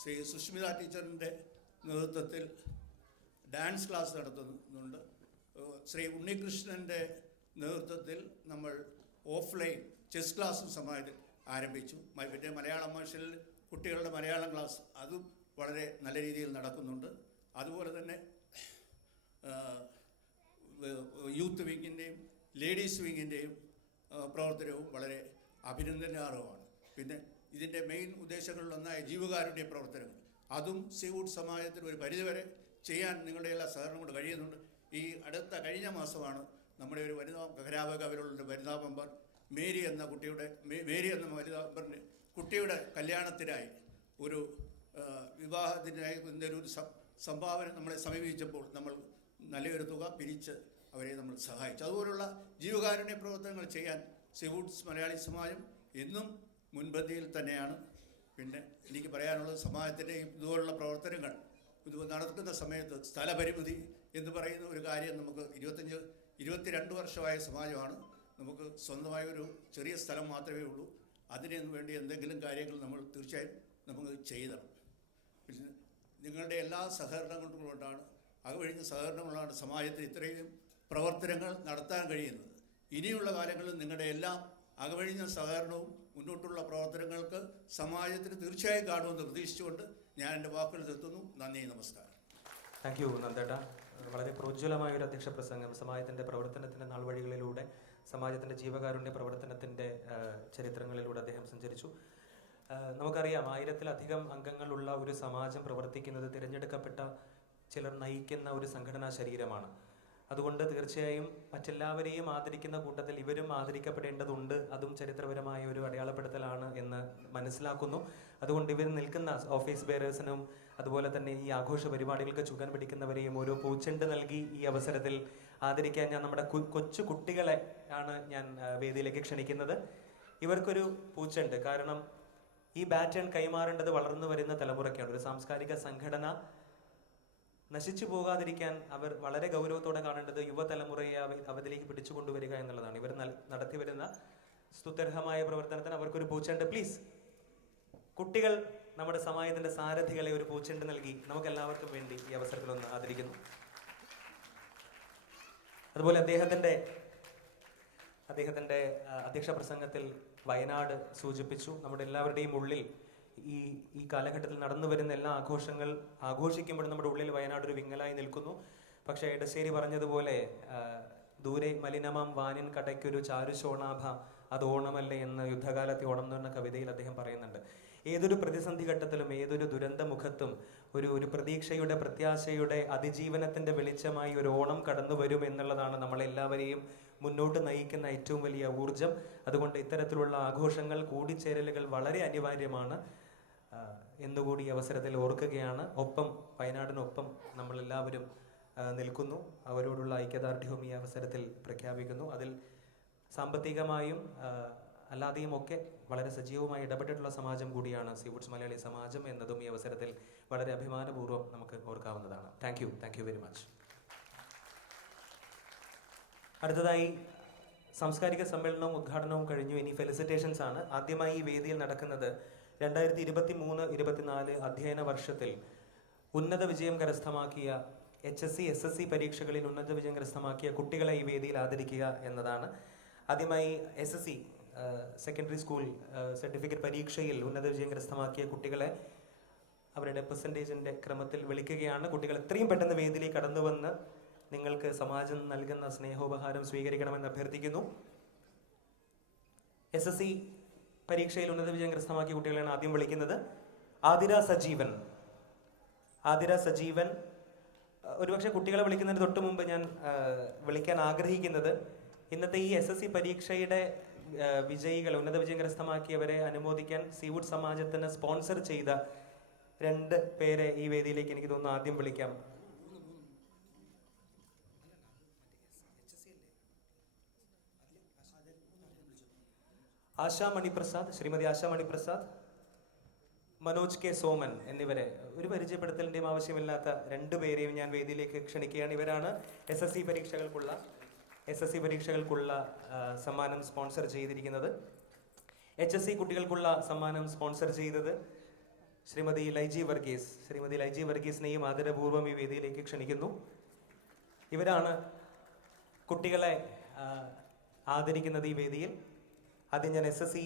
ശ്രീ സുഷ്മിത ടീച്ചറിൻ്റെ നേതൃത്വത്തിൽ ഡാൻസ് ക്ലാസ് നടത്തുന്നുണ്ട്. ശ്രീ ഉണ്ണികൃഷ്ണൻ്റെ നേതൃത്വത്തിൽ നമ്മൾ ഓഫ്ലൈൻ ചെസ് ക്ലാസ്സും സമാജത്തിൽ ആരംഭിച്ചു. പിന്നെ മലയാളം ഭാഷയിൽ കുട്ടികളുടെ മലയാളം ക്ലാസ് അതും വളരെ നല്ല രീതിയിൽ നടക്കുന്നുണ്ട്. അതുപോലെ തന്നെ യൂത്ത് വിങ്ങിൻ്റെയും ലേഡീസ് വിങ്ങിൻ്റെയും പ്രവർത്തനവും വളരെ അഭിനന്ദനാർഹമാണ്. പിന്നെ ഇതിൻ്റെ മെയിൻ ഉദ്ദേശങ്ങളിലൊന്നായ ജീവകാരുണ്യ പ്രവർത്തനങ്ങൾ അതും സീവുഡ് സമാജത്തിന് ഒരു പരിധിവരെ ചെയ്യാൻ നിങ്ങളുടെ എല്ലാ സഹകരണം കൊണ്ട് കഴിയുന്നുണ്ട്. ഈ കഴിഞ്ഞ മാസമാണ് നമ്മുടെ ഒരു വനിതാ ഖരാവകവലുള്ള വനിതാ മെമ്പർ മേരി എന്ന വനിതാ മെമ്പറിൻ്റെ കുട്ടിയുടെ കല്യാണത്തിനായി ഒരു വിവാഹത്തിനായി ഒരു സംഭാവന നമ്മളെ സമീപിച്ചപ്പോൾ നമ്മൾ നല്ലൊരു തുക പിരിച്ച് അവരെ നമ്മൾ സഹായിച്ചു. അതുപോലുള്ള ജീവകാരുണ്യ പ്രവർത്തനങ്ങൾ ചെയ്യാൻ സീവുഡ്സ് മലയാളി സമാജം എന്നും മുൻപന്തിയിൽ തന്നെയാണ്. പിന്നെ എനിക്ക് പറയാനുള്ളത് സമാജത്തിൻ്റെ ഇതുപോലുള്ള പ്രവർത്തനങ്ങൾ ഇത് നടക്കുന്ന സമയത്ത് സ്ഥലപരിമിതി എന്ന് പറയുന്ന ഒരു കാര്യം നമുക്ക് 22 വർഷമായ സമാജമാണ്. നമുക്ക് സ്വന്തമായ ഒരു ചെറിയ സ്ഥലം മാത്രമേ ഉള്ളൂ. അതിനു വേണ്ടി എന്തെങ്കിലും കാര്യങ്ങൾ നമ്മൾ തീർച്ചയായും നമുക്ക് ചെയ്യണം. പിന്നെ നിങ്ങളുടെ എല്ലാ സഹകരണങ്ങളും കൊണ്ടാണ് അകവഴിഞ്ഞ സഹകരണങ്ങളാണ് സമാജത്തിൽ ഇത്രയും പ്രവർത്തനങ്ങൾ നടത്താൻ കഴിയുന്നത്. ഇനിയുള്ള കാലങ്ങളിൽ നിങ്ങളുടെ എല്ലാ അകവഴിഞ്ഞ സഹകരണവും മുന്നോട്ടുള്ള പ്രവർത്തനങ്ങൾക്ക് സമാജത്തിന് തീർച്ചയായും കാണുമെന്ന് പ്രതീക്ഷിച്ചുകൊണ്ട് ഞാൻ എൻ്റെ വാക്കുകൾ നിർത്തുന്നു. നന്ദി, നമസ്കാരം. താങ്ക് യു നന്ദേട്ട. വളരെ പ്രോജ്വലമായ ഒരു അധ്യക്ഷ പ്രസംഗം. സമാജത്തിൻ്റെ പ്രവർത്തനത്തിൻ്റെ നാൾവഴികളിലൂടെ സമാജത്തിൻ്റെ ജീവകാരുണ്യ പ്രവർത്തനത്തിൻ്റെ ചരിത്രങ്ങളിലൂടെ അദ്ദേഹം സഞ്ചരിച്ചു. നമുക്കറിയാം, 1000-ലധികം അംഗങ്ങളുള്ള ഒരു സമാജം പ്രവർത്തിക്കുന്നത് തിരഞ്ഞെടുക്കപ്പെട്ട ചിലർ നയിക്കുന്ന ഒരു സംഘടനാ ശരീരമാണ്. അതുകൊണ്ട് തീർച്ചയായും മറ്റെല്ലാവരെയും ആദരിക്കുന്ന കൂട്ടത്തിൽ ഇവരും ആദരിക്കപ്പെടേണ്ടതുണ്ട്. അതും ചരിത്രപരമായ ഒരു അടയാളപ്പെടുത്തലാണ് എന്ന് മനസ്സിലാക്കുന്നു. അതുകൊണ്ട് ഇവർ നിൽക്കുന്ന ഓഫീസ് ബെയറേഴ്സിനും അതുപോലെ തന്നെ ഈ ആഘോഷ പരിപാടികൾക്ക് ചുക്കാൻ പിടിക്കുന്നവരെയും ഓരോ പൂച്ചെണ്ട് നൽകി ഈ അവസരത്തിൽ ആദരിക്കാൻ ഞാൻ നമ്മുടെ കൊച്ചു കുട്ടികളെ ആണ് ഞാൻ വേദിയിലേക്ക് ക്ഷണിക്കുന്നത്. ഇവർക്കൊരു പൂച്ചെണ്ട്. കാരണം ഈ ബാറ്റൺ കൈമാറേണ്ടത് വളർന്നു വരുന്ന തലമുറയ്ക്കാണ്. ഒരു സാംസ്കാരിക സംഘടന നശിച്ചു പോകാതിരിക്കാൻ അവർ വളരെ ഗൗരവത്തോടെ കാണേണ്ടത് യുവതലമുറയെ അവരിലേക്ക് പിടിച്ചുകൊണ്ടുവരിക എന്നുള്ളതാണ്. ഇവർ നടത്തി വരുന്ന സ്തുത്യർഹമായ പ്രവർത്തനത്തിന് അവർക്കൊരു പൂച്ചെണ്ട്. പ്ലീസ്, കുട്ടികൾ നമ്മുടെ സമാജത്തിന്റെ സാരഥികളെ ഒരു പൂച്ചെണ്ട് നൽകി നമുക്ക് എല്ലാവർക്കും വേണ്ടി ഈ അവസരത്തിലൊന്ന് ആദരിക്കുന്നു. അതുപോലെ അദ്ദേഹത്തിന്റെ അധ്യക്ഷ പ്രസംഗത്തിൽ വയനാട് സൂചിപ്പിച്ചു. നമ്മുടെ എല്ലാവരുടെയും ഉള്ളിൽ ഈ കാലഘട്ടത്തിൽ നടന്നു വരുന്ന എല്ലാ ആഘോഷിക്കുമ്പോഴും നമ്മുടെ ഉള്ളിൽ വയനാട് ഒരു വിങ്ങലായി നിൽക്കുന്നു. പക്ഷേ എടശ്ശേരി പറഞ്ഞതുപോലെ ദൂരെ മലിനമാം വാനിൻ കടയ്ക്കൊരു ചാരുശോണാഭ അത് ഓണമല്ലേ എന്ന് യുദ്ധകാലത്തെ ഓണം എന്ന് പറഞ്ഞ കവിതയിൽ അദ്ദേഹം പറയുന്നുണ്ട്. ഏതൊരു പ്രതിസന്ധി ഘട്ടത്തിലും ഏതൊരു ദുരന്ത മുഖത്തും ഒരു പ്രതീക്ഷയുടെ പ്രത്യാശയുടെ അതിജീവനത്തിന്റെ വെളിച്ചമായി ഒരു ഓണം കടന്നു വരും എന്നുള്ളതാണ് നമ്മളെല്ലാവരെയും മുന്നോട്ട് നയിക്കുന്ന ഏറ്റവും വലിയ ഊർജം. അതുകൊണ്ട് ഇത്തരത്തിലുള്ള ആഘോഷങ്ങൾ, കൂടിച്ചേരലുകൾ വളരെ അനിവാര്യമാണ് എന്നുകൂടി ഈ അവസരത്തിൽ ഓർക്കുകയാണ്. ഒപ്പം വയനാടിനൊപ്പം നമ്മളെല്ലാവരും നിൽക്കുന്നു. അവരോടുള്ള ഐക്യദാർഢ്യവും ഈ അവസരത്തിൽ പ്രഖ്യാപിക്കുന്നു. അതിൽ സാമ്പത്തികമായും അല്ലാതെയും ഒക്കെ വളരെ സജീവമായി ഇടപെട്ടിട്ടുള്ള സമാജം കൂടിയാണ് സീവുഡ്സ് മലയാളി സമാജം എന്നതും ഈ അവസരത്തിൽ വളരെ അഭിമാനപൂർവ്വം നമുക്ക് ഓർക്കാവുന്നതാണ്. Thank you very much. അടുത്തതായി സാംസ്കാരിക സമ്മേളനവും ഉദ്ഘാടനവും കഴിഞ്ഞു. ഇനി ഫെലിസിറ്റേഷൻസ് ആണ്. ആദ്യമായി ഈ വേദിയിൽ നടക്കുന്നത് 2023-24 അധ്യയന വർഷത്തിൽ ഉന്നത വിജയം കരസ്ഥമാക്കിയ HSC SSC പരീക്ഷകളിൽ ഉന്നത വിജയം കരസ്ഥമാക്കിയ കുട്ടികളെ ഈ വേദിയിൽ ആദരിക്കുക എന്നതാണ്. ആദ്യമായി SSC സെക്കൻഡറി സ്കൂൾ സർട്ടിഫിക്കറ്റ് പരീക്ഷയിൽ ഉന്നത വിജയം കരസ്ഥമാക്കിയ കുട്ടികളെ അവരുടെ പെർസെൻറ്റേജിൻ്റെ ക്രമത്തിൽ വിളിക്കുകയാണ്. കുട്ടികൾ എത്രയും പെട്ടെന്ന് വേദിയിലേക്ക് കടന്നു വന്ന് നിങ്ങൾക്ക് സമാജം നൽകുന്ന സ്നേഹോപഹാരം സ്വീകരിക്കണമെന്ന് അഭ്യർത്ഥിക്കുന്നു. SSC പരീക്ഷയിൽ ഉന്നത വിജയം കരസ്ഥമാക്കിയ കുട്ടികളെയാണ് ആദ്യം വിളിക്കുന്നത്. ആതിര സജീവൻ. ഒരുപക്ഷെ കുട്ടികളെ വിളിക്കുന്നതിന് തൊട്ട് മുമ്പ് ഞാൻ വിളിക്കാൻ ആഗ്രഹിക്കുന്നത് ഇന്നത്തെ ഈ SSC പരീക്ഷയുടെ വിജയികൾ, ഉന്നത വിജയം കരസ്ഥമാക്കിയവരെ അനുമോദിക്കാൻ സീവുഡ് സമാജത്തിന് സ്പോൺസർ ചെയ്ത 2 പേരെ ഈ വേദിയിലേക്ക് എനിക്ക് തോന്നുന്നു ആദ്യം വിളിക്കാം. ശ്രീമതി ആശാ മണിപ്രസാദ്, മനോജ് കെ സോമൻ എന്നിവരെ ഒരു പരിചയപ്പെടുത്തലിൻ്റെയും ആവശ്യമില്ലാത്ത 2 പേരെയും ഞാൻ വേദിയിലേക്ക് ക്ഷണിക്കുകയാണ്. ഇവരാണ് SSC പരീക്ഷകൾക്കുള്ള സമ്മാനം സ്പോൺസർ ചെയ്തിരിക്കുന്നത്. HSC കുട്ടികൾക്കുള്ള സമ്മാനം സ്പോൺസർ ചെയ്തത് ശ്രീമതി ലൈജി വർഗീസ്. ശ്രീമതി ലൈജി വർഗീസിനെയും ആദരപൂർവ്വം ഈ വേദിയിലേക്ക് ക്ഷണിക്കുന്നു. ഇവരാണ് കുട്ടികളെ ആദരിക്കുന്നത് ഈ വേദിയിൽ. ആദ്യം ഞാൻ SSC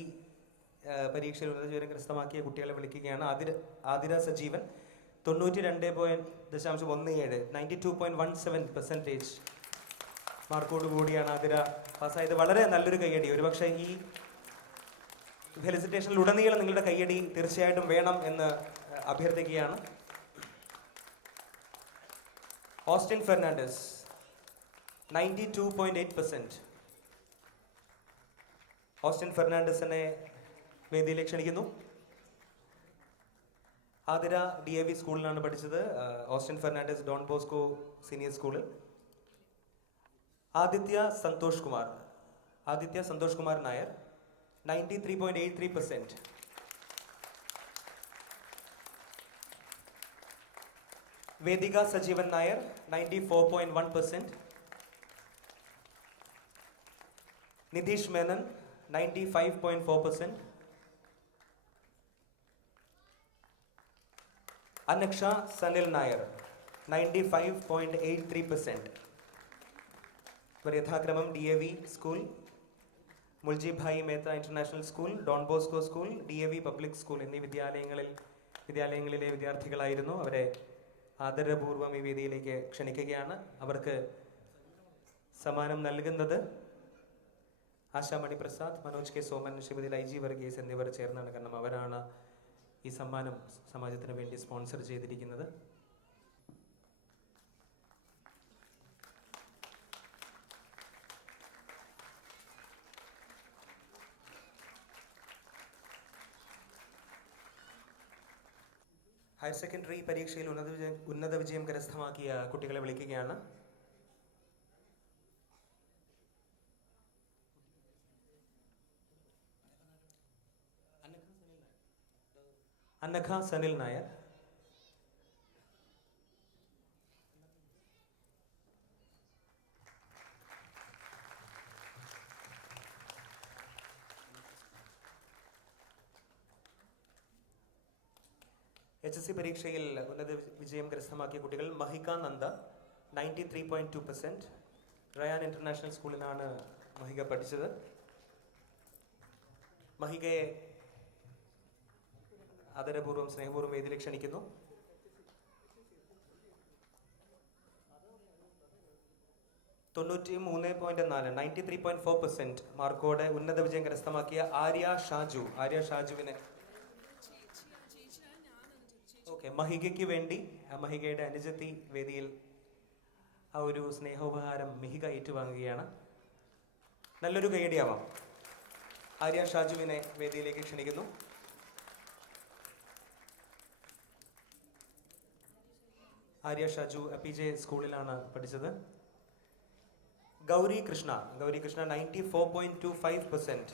പരീക്ഷയിൽ ഉന്നത വിജയം കരസ്ഥമാക്കിയ കുട്ടികളെ വിളിക്കുകയാണ്. ആതിര സജീവൻ 92.17 92.17% മാർക്കോട് കൂടിയാണ് ആതിര പാസ്സായത്. വളരെ നല്ലൊരു കയ്യടി. ഒരുപക്ഷെ ഈ ഫെലിസിറ്റേഷനിൽ ഉടനീളം നിങ്ങളുടെ കയ്യടി തീർച്ചയായിട്ടും വേണം എന്ന് അഭ്യർത്ഥിക്കുകയാണ്. Austin Fernandez 92.8%. ഓസ്റ്റിൻ ഫെർണാണ്ടസിനെ വേദിയിലേക്ക് ക്ഷണിക്കുന്നു. ആതിര DAV സ്കൂളിലാണ് പഠിച്ചത്. Austin Fernandes Don Bosco senior സ്കൂളിൽ. ആദിത്യ സന്തോഷ് കുമാർ നായർ 93.83%. വേദിക സജീവൻ നായർ 94.1%. നിതീഷ് മേനൻ 95.4%. അനക്ഷ സനിൽ നായർ 95.83%. ഇവർ യഥാക്രമം DAV school, Mulji Bhai Mehta international school, Don Bosco school, DAV public school എന്നീ വിദ്യാലയങ്ങളിലെ വിദ്യാർത്ഥികളായിരുന്നു. അവരെ ആദരപൂർവ്വം ഈ വേദിയിലേക്ക് ക്ഷണിക്കുകയാണ്. അവർക്ക് സമ്മാനം നൽകുന്നത് ആശാമണി പ്രസാദ്, മനോജ് K. സോമൻ, ശ്രീമതി ലൈജി വർഗീസ് എന്നിവർ ചേർന്നാണ്. കാരണം അവരാണ് ഈ സമ്മാനം സമാജത്തിന് വേണ്ടി സ്പോൺസർ ചെയ്തിരിക്കുന്നത്. ഹയർ സെക്കൻഡറി പരീക്ഷയിൽ ഉന്നത വിജയം കരസ്ഥമാക്കിയ കുട്ടികളെ വിളിക്കുകയാണ്. അനഘ സനിൽ നായർ, HSC പരീക്ഷയിൽ ഉന്നത വിജയം കരസ്ഥമാക്കിയ കുട്ടികൾ മഹിക നന്ദ 93.2%. റയാൻ ഇന്റർനാഷണൽ സ്കൂളിലാണ് മഹിക പഠിച്ചത്. മഹികയെ ആദരപൂർവ്വം സ്നേഹപൂർവ്വം വേദിയിലേക്ക് ക്ഷണിക്കുന്നു. .93 93.4% മാർക്കോടെ ഉന്നത വിജയം കരസ്ഥമാക്കിയ ആര്യ ഷാജുവിനെ മഹികയ്ക്ക് വേണ്ടി മഹികയുടെ അനുജത്തി വേദിയിൽ ആ ഒരു സ്നേഹോപഹാരം മിഹിക ഏറ്റുവാങ്ങുകയാണ്. നല്ലൊരു കൈയടിയാവാം. ആര്യ ഷാജുവിനെ വേദിയിലേക്ക് ക്ഷണിക്കുന്നു. ആര്യ ഷാജു PJ സ്കൂളിലാണ് പഠിച്ചത്. ഗൗരി കൃഷ്ണ 94.25%.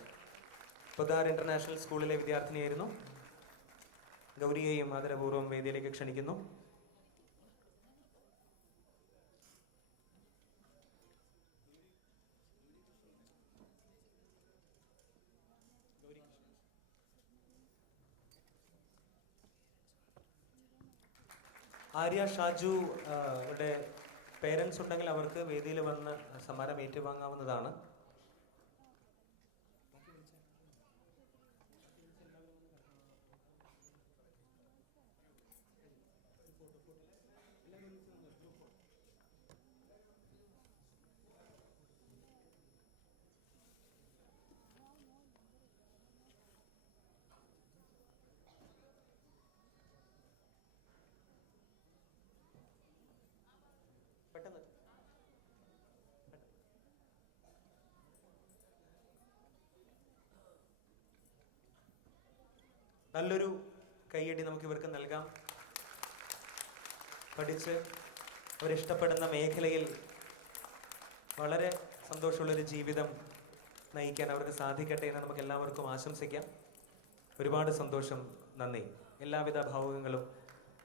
പൊതാർ ഇന്റർനാഷണൽ സ്കൂളിലെ വിദ്യാർത്ഥിനിയായിരുന്നു. ഗൗരിയെയും ആദരപൂർവ്വം വേദിയിലേക്ക് ക്ഷണിക്കുന്നു. ആര്യ ഷാജു യുടെ പേരൻസ് ഉണ്ടെങ്കിൽ അവർക്ക് വേദിയിൽ വന്ന് സമ്മാനം ഏറ്റുവാങ്ങാവുന്നതാണ്. നല്ലൊരു കൈയടി നമുക്ക് ഇവർക്ക് നൽകാം. പഠിച്ച് അവരിഷ്ടപ്പെടുന്ന മേഖലയിൽ വളരെ സന്തോഷമുള്ളൊരു ജീവിതം നയിക്കാൻ അവർക്ക് സാധിക്കട്ടെ എന്ന് നമുക്ക് എല്ലാവർക്കും ആശംസിക്കാം. ഒരുപാട് സന്തോഷം, നന്ദി, എല്ലാവിധ ഭാവുകങ്ങളും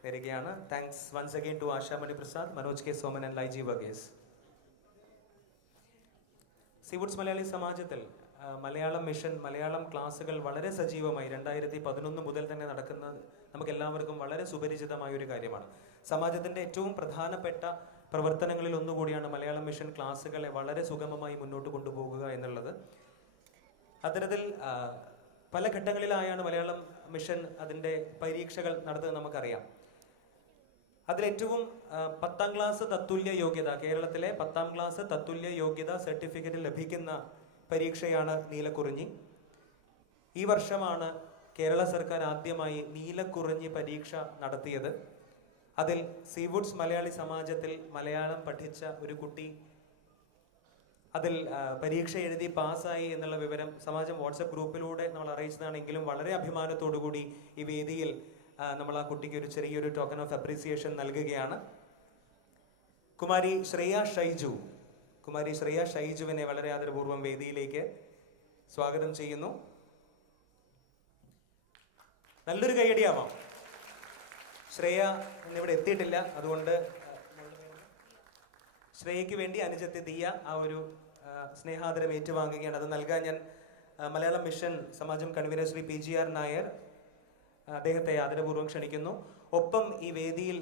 നേരുകയാണ്. Thanks once again to Ashamani Prasad, Manoj K. Soman and Laiji Varghese. Seawoods Malayali സമാജത്തിൽ മലയാളം മിഷൻ മലയാളം ക്ലാസ്സുകൾ വളരെ സജീവമായി 2011 മുതൽ തന്നെ നടക്കുന്നത് നമുക്ക് എല്ലാവർക്കും വളരെ സുപരിചിതമായ ഒരു കാര്യമാണ്. സമാജത്തിൻ്റെ ഏറ്റവും പ്രധാനപ്പെട്ട പ്രവർത്തനങ്ങളിൽ ഒന്നുകൂടിയാണ് മലയാളം മിഷൻ ക്ലാസ്സുകളെ വളരെ സുഗമമായി മുന്നോട്ട് കൊണ്ടുപോകുക എന്നുള്ളത്. അത്തരത്തിൽ പല ഘട്ടങ്ങളിലായാണ് മലയാളം മിഷൻ അതിൻ്റെ പരീക്ഷകൾ നടത്തുന്നത് നമുക്കറിയാം. അതിലേറ്റവും 10ാം ക്ലാസ് തത്തുല്യ യോഗ്യത, കേരളത്തിലെ 10ാം ക്ലാസ് തത്തുല്യ യോഗ്യത സർട്ടിഫിക്കറ്റ് ലഭിക്കുന്ന പരീക്ഷയാണ് നീലക്കുറിഞ്ഞി. ഈ വർഷമാണ് കേരള സർക്കാർ ആദ്യമായി നീലക്കുറിഞ്ഞി പരീക്ഷ നടത്തിയത്. അതിൽ സീവുഡ്സ് മലയാളി സമാജത്തിൽ മലയാളം പഠിച്ച ഒരു കുട്ടി അതിൽ പരീക്ഷ എഴുതി പാസ്സായി എന്നുള്ള വിവരം സമാജം വാട്സപ്പ് ഗ്രൂപ്പിലൂടെ നമ്മൾ അറിയിച്ചതാണെങ്കിലും വളരെ അഭിമാനത്തോടുകൂടി ഈ വേദിയിൽ നമ്മൾ ആ കുട്ടിക്ക് ഒരു ചെറിയൊരു ടോക്കൺ ഓഫ് അപ്രീസിയേഷൻ നൽകുകയാണ്. കുമാരി ശ്രേയ ഷൈജുവിനെ വളരെ ആദരപൂർവ്വം വേദിയിലേക്ക് സ്വാഗതം ചെയ്യുന്നു. നല്ലൊരു കൈയടിയാവാം. ശ്രേയ ഇന്നിവിടെ എത്തിയിട്ടില്ല, അതുകൊണ്ട് ശ്രേയയ്ക്ക് വേണ്ടി അനുജത്തി ദിയ ആ ഒരു സ്നേഹാദരം ഏറ്റുവാങ്ങുകയാണ്. അത് നൽകാൻ ഞാൻ മലയാളം മിഷൻ സമാജം കൺവീനർ ശ്രീ PGR നായർ അദ്ദേഹത്തെ ആദരപൂർവ്വം ക്ഷണിക്കുന്നു. ഒപ്പം ഈ വേദിയിൽ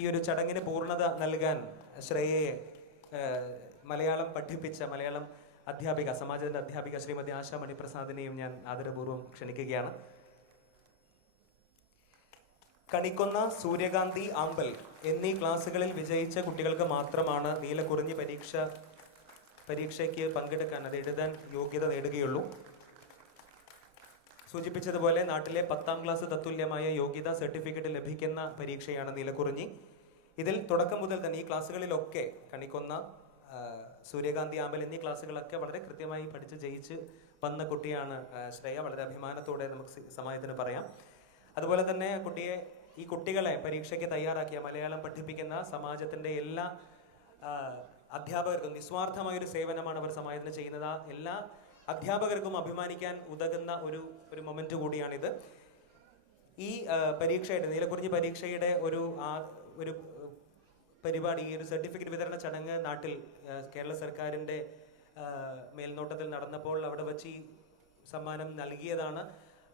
ഈ ഒരു ചടങ്ങിന് പൂർണ്ണത നൽകാൻ ശ്രേയയെ മലയാളം പഠിപ്പിച്ച മലയാളം അധ്യാപിക, സമാജത്തിന്റെ അധ്യാപിക ശ്രീമതി ആശ മണിപ്രസാദിനെയും ഞാൻ ആദരപൂർവ്വം ക്ഷണിക്കുകയാണ്. കണിക്കൊന്ന, സൂര്യകാന്തി, ആമ്പൽ എന്നീ ക്ലാസ്സുകളിൽ വിജയിച്ച കുട്ടികൾക്ക് മാത്രമാണ് നീലക്കുറിഞ്ഞി പരീക്ഷയ്ക്ക് പങ്കെടുക്കാൻ, അത് എഴുതാൻ യോഗ്യത നേടുകയുള്ളൂ. സൂചിപ്പിച്ചതുപോലെ നാട്ടിലെ 10ാം ക്ലാസ് തത്തുല്യമായ യോഗ്യതാ സർട്ടിഫിക്കറ്റ് ലഭിക്കുന്ന പരീക്ഷയാണ് നീലക്കുറിഞ്ഞി. ഇതിൽ തുടക്കം മുതൽ തന്നെ ഈ ക്ലാസ്സുകളിലൊക്കെ കണിക്കൊന്ന, സൂര്യകാന്തി, ആമ്പൽ എന്നീ ക്ലാസ്സുകളൊക്കെ വളരെ കൃത്യമായി പഠിച്ച് ജയിച്ച് വന്ന കുട്ടിയാണ് ശ്രേയ. വളരെ അഭിമാനത്തോടെ നമുക്ക് സമാജത്തിന് പറയാം. അതുപോലെ തന്നെ ഈ കുട്ടികളെ പരീക്ഷയ്ക്ക് തയ്യാറാക്കിയ, മലയാളം പഠിപ്പിക്കുന്ന സമാജത്തിൻ്റെ എല്ലാ അധ്യാപകർക്കും നിസ്വാർത്ഥമായൊരു സേവനമാണ് അവർ സമാജത്തിന് ചെയ്യുന്നത്. എല്ലാ അധ്യാപകർക്കും അഭിമാനിക്കാൻ ഉതകുന്ന ഒരു മൊമെന്റ് കൂടിയാണിത്. ഈ പരീക്ഷയുടെ, നീലക്കുറിഞ്ഞി പരീക്ഷയുടെ ഒരു പരിപാടി, ഈ ഒരു സർട്ടിഫിക്കറ്റ് വിതരണ ചടങ്ങ് നാട്ടിൽ കേരള സർക്കാരിൻ്റെ മേൽനോട്ടത്തിൽ നടന്നപ്പോൾ അവിടെ വച്ച് ഈ സമ്മാനം നൽകിയതാണ്.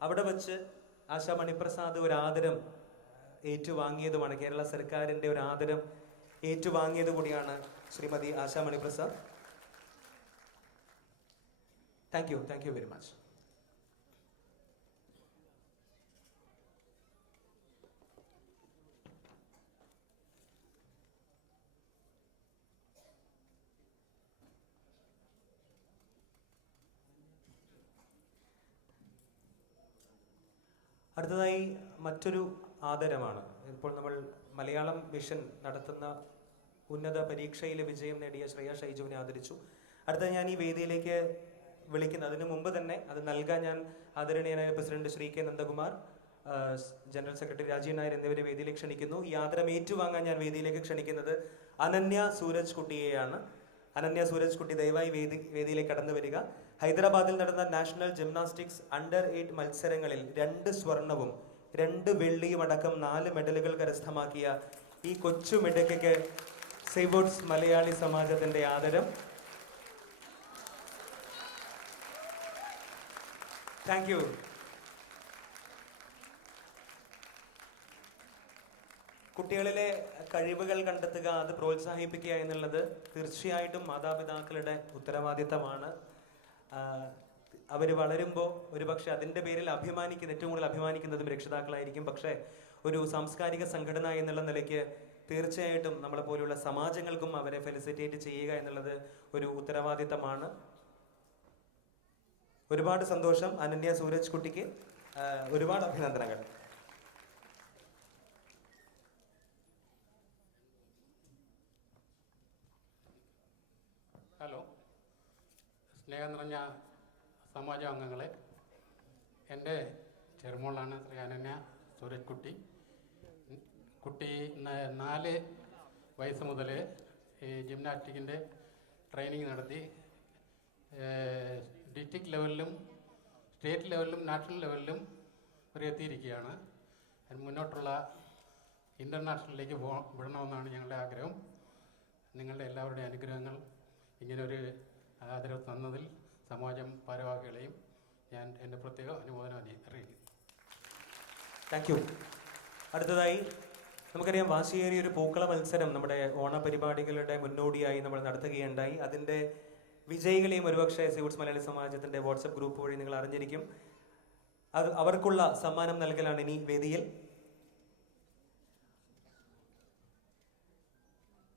അവിടെ വച്ച് ആശ മണിപ്രസാദ് ഒരു ആദരം ഏറ്റുവാങ്ങിയതുമാണ്. കേരള സർക്കാരിൻ്റെ ഒരു ആദരം ഏറ്റുവാങ്ങിയത് കൂടിയാണ് Shrimati Asha Maniprasad. Thank you very much. അടുത്തതായി മറ്റൊരു ആദരമാണ്. ഇപ്പോൾ നമ്മൾ മലയാളം മിഷൻ നടത്തുന്ന ഉന്നത പരീക്ഷയിൽ വിജയം നേടിയ ശ്രേയ ഷൈജുവിനെ ആദരിച്ചു. അടുത്ത ഞാൻ ഈ വേദിയിലേക്ക് വിളിക്കുന്നത്, അതിനു മുമ്പ് തന്നെ അത് നൽകാൻ ഞാൻ ആദരണീയനായ president Shri K Nandakumar, general secretary Rajeev Nair എന്നിവരെ വേദിയിലേക്ക് ക്ഷണിക്കുന്നു. ഈ ആദരം ഏറ്റുവാങ്ങാൻ ഞാൻ വേദിയിലേക്ക് ക്ഷണിക്കുന്നത് അനന്യ സൂരജ് കുട്ടിയെയാണ്. അനന്യ സൂരജ് കുട്ടി ദയവായി വേദിയിലേക്ക് കടന്നു വരിക. ഹൈദരാബാദിൽ നടന്ന നാഷണൽ ജിംനാസ്റ്റിക്സ് അണ്ടർ 8 മത്സരങ്ങളിൽ 2 സ്വർണവും 2 വെള്ളിയും അടക്കം 4 മെഡലുകൾ കരസ്ഥമാക്കിയ ഈ കൊച്ചു മിടുക്കയ്ക്ക് സീവുഡ്സ് മലയാളി സമാജത്തിന്റെ ആദരം. Thank you. കുട്ടികളിലെ കഴിവുകൾ കണ്ടെത്തുക, അത് പ്രോത്സാഹിപ്പിക്കുക എന്നുള്ളത് തീർച്ചയായിട്ടും മാതാപിതാക്കളുടെ ഉത്തരവാദിത്തമാണ്. അവർ വളരുമ്പോൾ ഒരുപക്ഷെ അതിൻ്റെ പേരിൽ ഏറ്റവും കൂടുതൽ അഭിമാനിക്കുന്നതും രക്ഷിതാക്കളായിരിക്കും. പക്ഷേ ഒരു സാംസ്കാരിക സംഘടന എന്നുള്ള നിലയ്ക്ക് തീർച്ചയായിട്ടും നമ്മളെ പോലെയുള്ള സമാജങ്ങൾക്കും അവരെ ഫെലിസിറ്റേറ്റ് ചെയ്യുക എന്നുള്ളത് ഒരു ഉത്തരവാദിത്തമാണ്. ഒരുപാട് സന്തോഷം അനന്യ സൂരജ് കുട്ടിക്ക്. ഒരുപാട് അഭിനന്ദനങ്ങൾ. ഹലോ, സ്നേഹം നിറഞ്ഞ സമാജ അംഗങ്ങളെ, എൻ്റെ ചെറുമോളാണ് ശ്രീ അനന്യ സൂരജ് കുട്ടി. കുട്ടി 4 വയസ്സ് മുതൽ ഈ ജിംനാസ്റ്റിക്കിൻ്റെ ട്രെയിനിങ് നടത്തി ഡിസ്ട്രിക്ട് ലെവലിലും സ്റ്റേറ്റ് ലെവലിലും നാഷണൽ ലെവലിലും വരെ എത്തിയിരിക്കുകയാണ്. മുന്നോട്ടുള്ള ഇൻ്റർനാഷണലിലേക്ക് വിടണമെന്നാണ് ഞങ്ങളുടെ ആഗ്രഹം. നിങ്ങളുടെ എല്ലാവരുടെയും അനുഗ്രഹങ്ങൾ ഇങ്ങനൊരു ആദരവ് തന്നതിൽ സമാജം ഭാരവാഹികളെയും ഞാൻ എൻ്റെ പ്രത്യേക അനുമോദനം അറിയിക്കുന്നു. Thank you. അടുത്തതായി നമുക്കറിയാം, വാശിയേറിയ ഒരു പൂക്കള മത്സരം നമ്മുടെ ഓണപരിപാടികളുടെ മുന്നോടിയായി നമ്മൾ നടത്തുകയുണ്ടായി. അതിൻ്റെ വിജയികളെയും ഒരുപക്ഷെ സീവൂട്ട്സ് മലയാളി സമാജത്തിൻ്റെ വാട്സപ്പ് ഗ്രൂപ്പ് വഴി നിങ്ങൾ അറിഞ്ഞിരിക്കും. അവർക്കുള്ള സമ്മാനം നൽകലാണ് ഇനി വേദിയിൽ.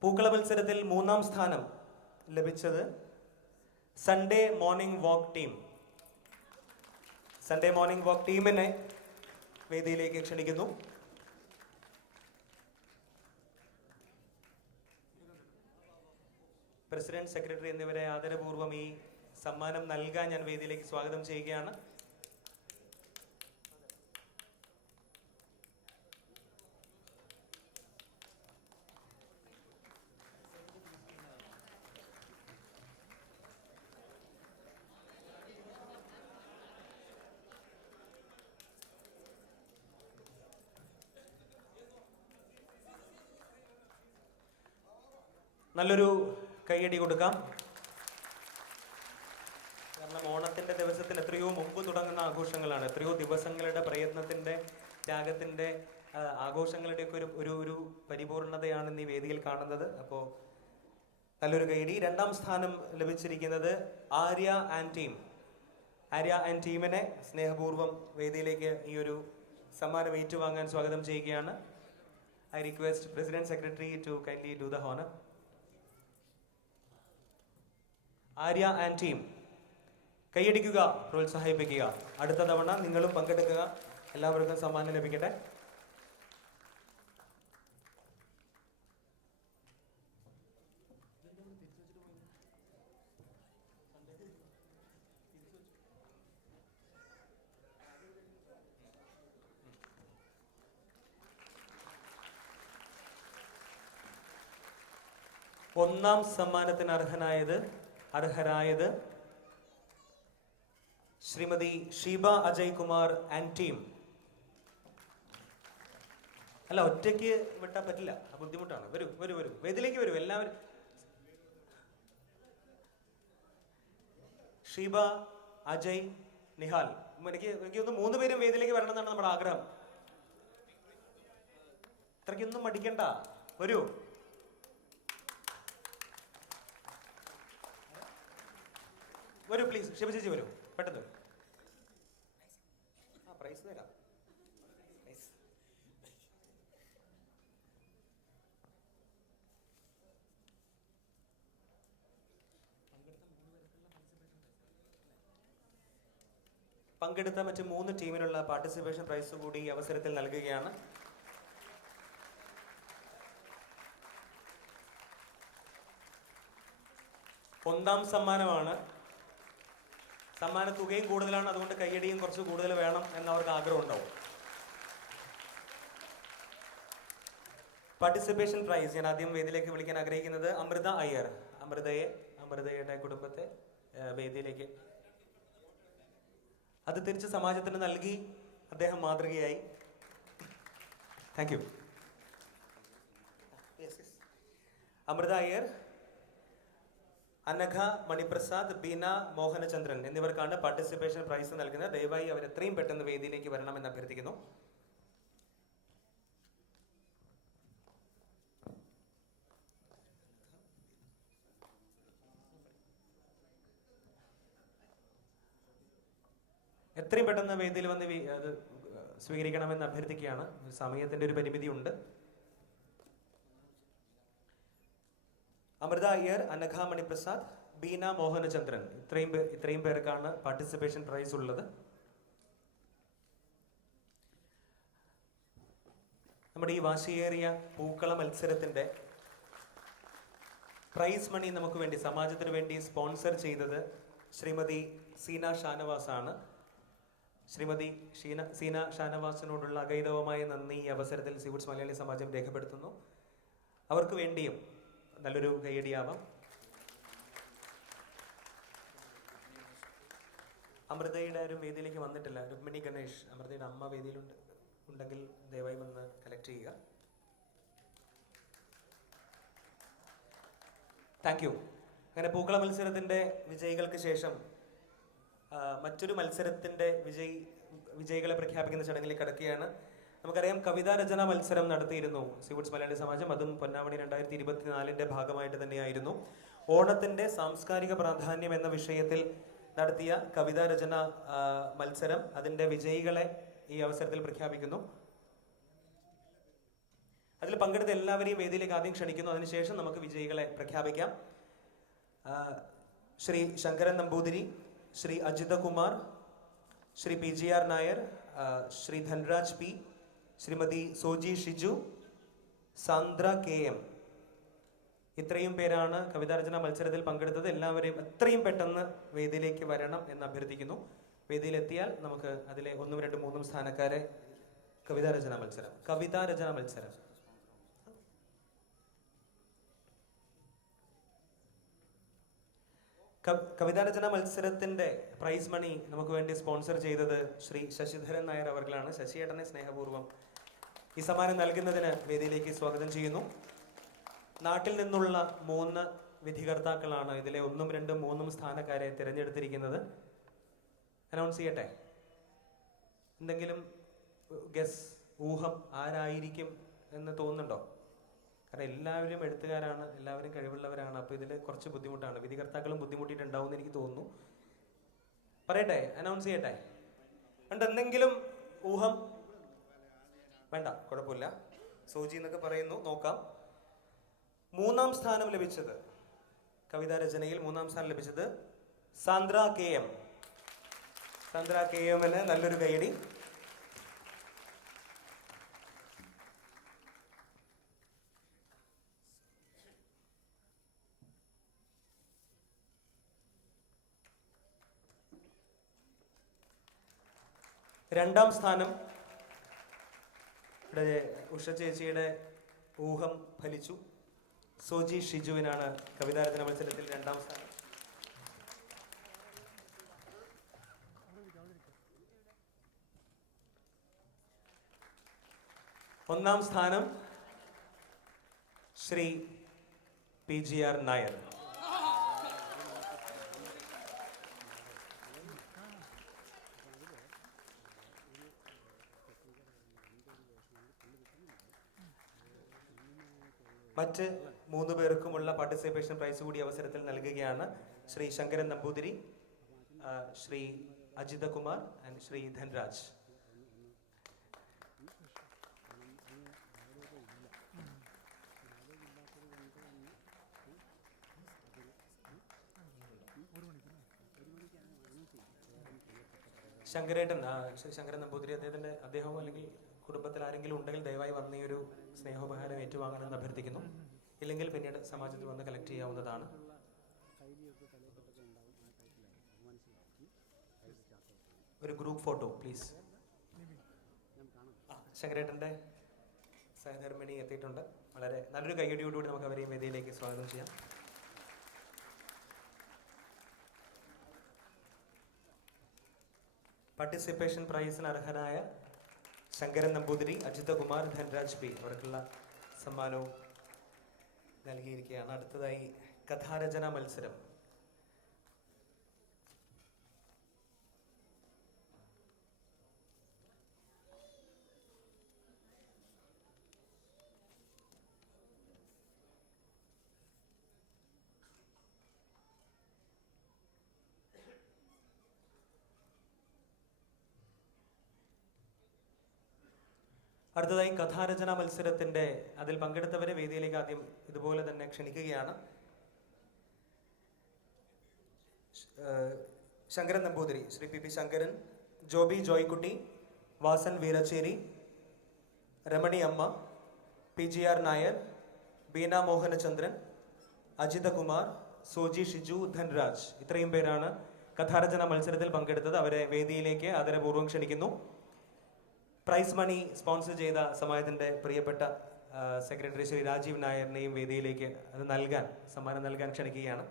പൂക്കള മത്സരത്തിൽ 3ാം സ്ഥാനം ലഭിച്ചത് Sunday morning walk team. Sunday morning walk ടീമിനെ വേദിയിലേക്ക് ക്ഷണിക്കുന്നു. പ്രസിഡന്റ്, സെക്രട്ടറി എന്നിവരെ ആദരപൂർവ്വം ഈ സമ്മാനം നൽകാൻ ഞാൻ വേദിയിലേക്ക് സ്വാഗതം ചെയ്യുകയാണ്. നല്ലൊരു കൈയടി കൊടുക്കാം. കാരണം ഓണത്തിൻ്റെ ദിവസത്തിൽ എത്രയോ മുമ്പ് തുടങ്ങുന്ന ആഘോഷങ്ങളാണ്. എത്രയോ ദിവസങ്ങളുടെ പ്രയത്നത്തിൻ്റെ, ത്യാഗത്തിൻ്റെ, ആഘോഷങ്ങളുടെയൊക്കെ ഒരു പരിപൂർണതയാണ് ഇന്ന് ഈ വേദിയിൽ കാണുന്നത്. അപ്പോൾ നല്ലൊരു കൈയടി. 2ാം സ്ഥാനം ലഭിച്ചിരിക്കുന്നത് Arya and team. Arya and ടീമിനെ സ്നേഹപൂർവ്വം വേദിയിലേക്ക് ഈ ഒരു സമ്മാനം ഏറ്റുവാങ്ങാൻ സ്വാഗതം ചെയ്യുകയാണ്. I request president, secretary to kindly do the honour. Arya and team, കൈയടിക്കുക, പ്രോത്സാഹിപ്പിക്കുക. അടുത്ത തവണ നിങ്ങളും പങ്കെടുക്കുക. എല്ലാവർക്കും സമ്മാനം ലഭിക്കട്ടെ. ഒന്നാം സമ്മാനത്തിന് അർഹരായത് ശ്രീമതി ഷീബ അജയ് കുമാർ ആൻഡ് ടീം. അല്ല, ഒറ്റയ്ക്ക് വിട്ടാൻ പറ്റില്ല, ബുദ്ധിമുട്ടാണ്. വരൂ, വേദിയിലേക്ക് വരൂ എല്ലാവരും. ഷീബ, അജയ്, നിഹാൽ. എനിക്കൊന്ന് 3 പേരും വേദിയിലേക്ക് വരണമെന്നാണ് നമ്മുടെ ആഗ്രഹം. ഇത്രയ്ക്കൊന്നും മടിക്കണ്ട, വരൂ. വരൂ പ്ലീസ്. ഷിബ ചേച്ചി വരൂ, പെട്ടെന്ന്. പ്രൈസ് തരാം. പങ്കെടുത്ത മറ്റ് 3 ടീമിനുള്ള പാർട്ടിസിപ്പേഷൻ പ്രൈസ് കൂടി ഈ അവസരത്തിൽ നൽകുകയാണ്. ഒന്നാം സമ്മാനമാണ്. സമ്മാന തുകയും കൂടുതലാണ്, അതുകൊണ്ട് കയ്യടിയും കുറച്ച് കൂടുതൽ വേണം എന്നവർക്ക് ആഗ്രഹം ഉണ്ടാവും. പാർട്ടിസിപ്പേഷൻ പ്രൈസ് ഞാൻ ആദ്യം വേദിയിലേക്ക് വിളിക്കാൻ ആഗ്രഹിക്കുന്നത് അമൃത അയ്യർ. അമൃതയുടെ കുടുംബത്തെ വേദിയിലേക്ക്. അത് തിരിച്ച് സമാജത്തിന് നൽകി അദ്ദേഹം മാതൃകയായി. Thank you. അമൃത അയ്യർ, അനഘ മണിപ്രസാദ്, ബീന മോഹനചന്ദ്രൻ എന്നിവർക്കാണ് പാർട്ടിസിപ്പേഷൻ പ്രൈസ് നൽകുന്നത്. ദയവായി അവർ എത്രയും പെട്ടെന്ന് വേദിയിലേക്ക് വരണമെന്ന് അഭ്യർത്ഥിക്കുന്നു. എത്രയും പെട്ടെന്ന് വേദിയിൽ വന്ന് അത് സ്വീകരിക്കണമെന്ന് അഭ്യർത്ഥിക്കുകയാണ്. സമയത്തിന്റെ ഒരു പരിമിതിയുണ്ട്. അമൃത അയ്യർ, അനഘ മണിപ്രസാദ്, ബീന മോഹനചന്ദ്രൻ, ഇത്രയും പേർക്കാണ് പാർട്ടിസിപ്പേഷൻ പ്രൈസ് ഉള്ളത്. നമ്മുടെ ഈ വാശിയേറിയ പൂക്കള മത്സരത്തിന്റെ പ്രൈസ് മണി നമുക്ക് വേണ്ടി, സമാജത്തിന് വേണ്ടി സ്പോൺസർ ചെയ്തത് ശ്രീമതി സീന ഷാനവാസ് ആണ്. ശ്രീമതി സീന ഷാനവാസിനോടുള്ള അഗൈതവമായ നന്ദി ഈ അവസരത്തിൽ സീവൂട്ട്സ് മലയാളി സമാജം രേഖപ്പെടുത്തുന്നു. അവർക്ക് വേണ്ടിയും നല്ലൊരു കൈയടിയാവാം. അമൃതയുടെ ആരും വേദിയിലേക്ക് വന്നിട്ടില്ല. രുക്മിണി ഗണേഷ്, അമൃതയുടെ അമ്മ ഉണ്ടെങ്കിൽ ദയവായി വന്ന് കളക്ട് ചെയ്യുക. Thank you. അങ്ങനെ പൂക്കള മത്സരത്തിന്റെ വിജയികൾക്ക് ശേഷം മറ്റൊരു മത്സരത്തിൻ്റെ വിജയികളെ പ്രഖ്യാപിക്കുന്ന ചടങ്ങിലേക്ക് കടക്കുകയാണ്. നമുക്കറിയാം കവിതാ രചനാ മത്സരം നടത്തിയിരുന്നു സീവുഡ്സ് മലയാളി സമാജം. അതും പൊന്നാമണി 2024 ഭാഗമായിട്ട് തന്നെയായിരുന്നു. ഓണത്തിൻ്റെ സാംസ്കാരിക പ്രാധാന്യം എന്ന വിഷയത്തിൽ നടത്തിയ കവിതാ രചന മത്സരം, അതിൻ്റെ വിജയികളെ ഈ അവസരത്തിൽ പ്രഖ്യാപിക്കുന്നു. അതിൽ പങ്കെടുത്ത എല്ലാവരെയും വേദിയിലേക്ക് ആദ്യം ക്ഷണിക്കുന്നു. അതിനുശേഷം നമുക്ക് വിജയികളെ പ്രഖ്യാപിക്കാം. ശ്രീ ശങ്കരൻ നമ്പൂതിരി, ശ്രീ അജിതകുമാർ, ശ്രീ PGR നായർ, ശ്രീ ധൻരാജ് P, ശ്രീമതി സോജി ഷിജു, സാന്ദ്ര KM, ഇത്രയും പേരാണ് കവിതാരചന മത്സരത്തിൽ പങ്കെടുത്തത്. എല്ലാവരെയും എത്രയും പെട്ടെന്ന് വേദിയിലേക്ക് വരണം എന്ന് അഭ്യർത്ഥിക്കുന്നു. വേദിയിലെത്തിയാൽ നമുക്ക് അതിലെ 1, 2, 3 സ്ഥാനക്കാരെ കവിതാരചന മത്സരം കവിതാരചന മത്സരത്തിന്റെ പ്രൈസ് മണി നമുക്ക് വേണ്ടി സ്പോൺസർ ചെയ്തത് ശ്രീ ശശിധരൻ നായർ അവർകളാണ്. ശശിയേട്ടനെ സ്നേഹപൂർവ്വം ഈ സമ്മാനം നൽകുന്നതിന് വേദിയിലേക്ക് സ്വാഗതം ചെയ്യുന്നു. നാട്ടിൽ നിന്നുള്ള 3 വിധികർത്താക്കളാണ് ഇതിലെ 1, 2, 3 സ്ഥാനക്കാരെ തിരഞ്ഞെടുത്തിരിക്കുന്നത്. അനൗൺസ് ചെയ്യട്ടെ? എന്തെങ്കിലും ഊഹം ആരായിരിക്കും എന്ന് തോന്നുന്നുണ്ടോ? കാരണം എല്ലാവരും എഴുത്തുകാരാണ്, എല്ലാവരും കഴിവുള്ളവരാണ്. അപ്പോൾ ഇതിൽ കുറച്ച് ബുദ്ധിമുട്ടാണ്. വിധികർത്താക്കളും ബുദ്ധിമുട്ടിയിട്ടുണ്ടാവും എന്ന് എനിക്ക് തോന്നുന്നു. പറയട്ടെ? അനൗൺസ് ചെയ്യട്ടെ? ഉണ്ട് എന്തെങ്കിലും ഊഹം? വേണ്ട, കുഴപ്പമില്ല. സോജി എന്നൊക്കെ പറയുന്നു, നോക്കാം. 3ാം സ്ഥാനം ലഭിച്ചത്, കവിതാ രചനയിൽ 3ാം സ്ഥാനം ലഭിച്ചത് സാന്ദ്ര KM. സാന്ദ്ര KMന് നല്ലൊരു കൈയടി. രണ്ടാം സ്ഥാനം ഇവിടെ ഉഷ ചേച്ചിയുടെ ഊഹം ഫലിച്ചു. സോജി ഷിജുവിനാണ് കവിതാരചന മത്സരത്തിൽ 2ാം സ്ഥാനം. ഒന്നാം സ്ഥാനം ശ്രീ PGR നായർ. മറ്റ് 3 പേർക്കുമുള്ള പാർട്ടിസിപ്പേഷൻ പ്രൈസ് കൂടി അവസരത്തിൽ നൽകുകയാണ്. ശ്രീ ശങ്കരൻ നമ്പൂതിരി, ശ്രീ അജിതകുമാർ ആൻഡ് ശ്രീ ധൻരാജ്. ശങ്കരൻ നമ്പൂതിരി അദ്ദേഹം അല്ലെങ്കിൽ കുടുംബത്തിൽ ആരെങ്കിലും ഉണ്ടെങ്കിൽ ദയവായി വന്ന് ഈ ഒരു സ്നേഹോപഹാരം ഏറ്റുവാങ്ങണമെന്ന് അഭ്യർത്ഥിക്കുന്നു. ഇല്ലെങ്കിൽ പിന്നീട് സമാജത്തിൽ വന്ന് കളക്ട് ചെയ്യാവുന്നതാണ്. ഒരു ഗ്രൂപ്പ് ഫോട്ടോ പ്ലീസ്. ശങ്കരേട്ടൻ്റെ സഹധർമ്മിണി എത്തിയിട്ടുണ്ട്. വളരെ നല്ലൊരു കൈയടിയോടുകൂടി നമുക്ക് അവരെയും വേദിയിലേക്ക് സ്വാഗതം ചെയ്യാം. പാർട്ടിസിപ്പേഷൻ പ്രൈസിന് അർഹനായ ശങ്കരൻ നമ്പൂതിരി, അജിതകുമാർ, ധൻരാജ് P അവർക്കുള്ള സമ്മാനവും നൽകിയിരിക്കുകയാണ്. അടുത്തതായി കഥാരചന മത്സരം. അടുത്തതായി കഥാരചന മത്സരത്തിന്റെ അതിൽ പങ്കെടുത്തവരെ വേദിയിലേക്ക് ആദ്യം ഇതുപോലെ തന്നെ ക്ഷണിക്കുകയാണ്. ശങ്കരൻ നമ്പൂതിരി, ശ്രീ PP ശങ്കരൻ, ജോബി ജോയ്ക്കുട്ടി, വാസൻ വീരച്ചേരി, രമണി അമ്മ, PGR നായർ, ബീന മോഹനചന്ദ്രൻ, അജിതകുമാർ, സോജി ഷിജു, ധൻരാജ്, ഇത്രയും പേരാണ് കഥാരചന മത്സരത്തിൽ പങ്കെടുത്തത്. അവരെ വേദിയിലേക്ക് ആദരപൂർവ്വം ക്ഷണിക്കുന്നു. പ്രൈസ് മണി സ്പോൺസർ ചെയ്ത സമാജത്തിൻ്റെ പ്രിയപ്പെട്ട സെക്രട്ടറി ശ്രീ രാജീവ് നായറിനെയും വേദിയിലേക്ക് സമ്മാനം നൽകാൻ ക്ഷണിക്കുകയാണ്.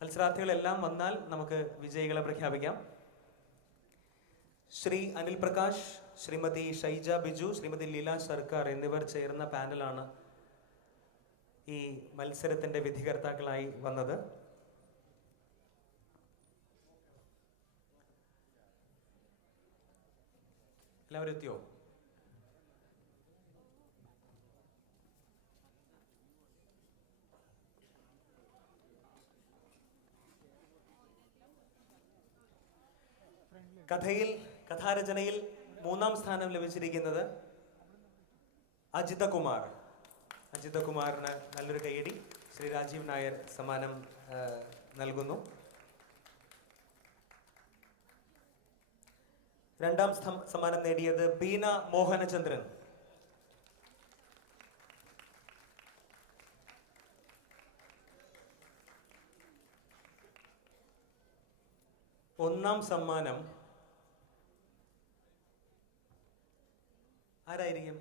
മത്സരാർത്ഥികളെല്ലാം വന്നാൽ നമുക്ക് വിജയികളെ പ്രഖ്യാപിക്കാം. ശ്രീ അനിൽ പ്രകാശ്, ശ്രീമതി ഷൈജ ബിജു, ശ്രീമതി ലീല സർക്കാർ എന്നിവർ ചേർന്ന പാനലാണ് ഈ മത്സരത്തിൻ്റെ വിധികർത്താക്കളായി വന്നത്. എല്ലാവരും എത്തിയോ? കഥാരചനയിൽ 3-ാം സ്ഥാനം ലഭിച്ചിരിക്കുന്നത് അജിതകുമാർ. അജിതകുമാറിന് നല്ലൊരു കൈയടി. ശ്രീ രാജീവ് നായർ സമ്മാനം നൽകുന്നു. 2-ാം സമ്മാനം നേടിയത് ബീന മോഹനചന്ദ്രൻ. 1-ാം സമ്മാനം ആരായിരിക്കും?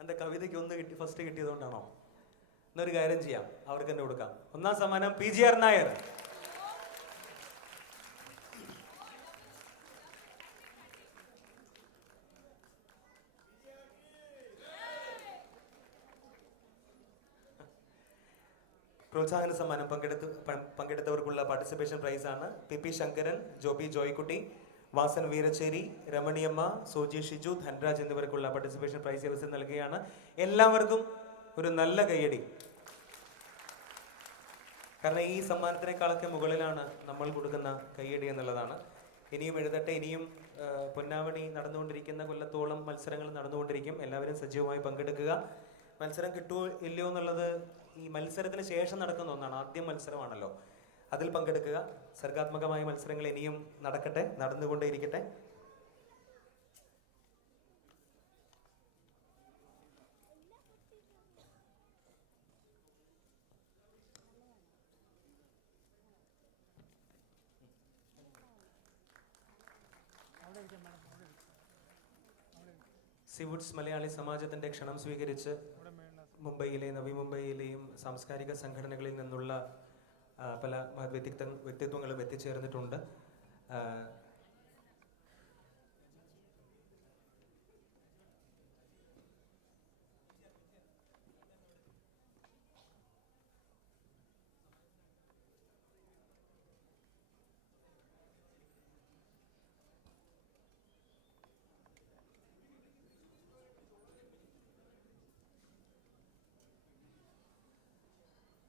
എൻ്റെ കവിതയ്ക്ക് 1 ഫസ്റ്റ് കിട്ടിയതുകൊണ്ടാണോ? എന്നൊരു കാര്യം ചെയ്യാം, അവർക്ക് തന്നെ കൊടുക്കാം. 1-ാം സമ്മാനം PGR നായർ. പ്രോത്സാഹന സമ്മാനം പങ്കെടുത്തവർക്കുള്ള പാർട്ടിസിപ്പേഷൻ പ്രൈസാണ് PP ശങ്കരൻ, ജോബി ജോയ്ക്കുട്ടി, വാസൻ വീരച്ചേരി, രമണിയമ്മ, സോജി ഷിജു, ധൻരാജ് എന്നിവർക്കുള്ള പാർട്ടിസിപ്പേഷൻ പ്രൈസ് ദിവസം നൽകുകയാണ്. എല്ലാവർക്കും ഒരു നല്ല കയ്യടി. കാരണം ഈ സമ്മാനത്തിനേക്കാളൊക്കെ മുകളിലാണ് നമ്മൾ കൊടുക്കുന്ന കയ്യടി എന്നുള്ളതാണ്. ഇനിയും എഴുതട്ടെ. ഇനിയും പൊന്നാവണി നടന്നുകൊണ്ടിരിക്കുന്ന കൊല്ലത്തോളം മത്സരങ്ങൾ നടന്നുകൊണ്ടിരിക്കും. എല്ലാവരും സജീവമായി പങ്കെടുക്കുക. മത്സരം കിട്ടുമോ ഇല്ലയോ എന്നുള്ളത് ഈ മത്സരത്തിന് ശേഷം നടക്കുന്ന ഒന്നാണ്. ആദ്യം മത്സരമാണല്ലോ, അതിൽ പങ്കെടുക്കുക. സർഗാത്മകമായ മത്സരങ്ങൾ ഇനിയും നടക്കട്ടെ, നടന്നുകൊണ്ടേയിരിക്കട്ടെ. സീവുഡ്സ് മലയാളി സമാജത്തിന്റെ ക്ഷണം സ്വീകരിച്ച് മുംബൈയിലെ നവി മുംബൈയിലെയും സാംസ്കാരിക സംഘടനകളിൽ നിന്നുള്ള പല വ്യക്തിത്വങ്ങളും എത്തിച്ചേർന്നിട്ടുണ്ട്.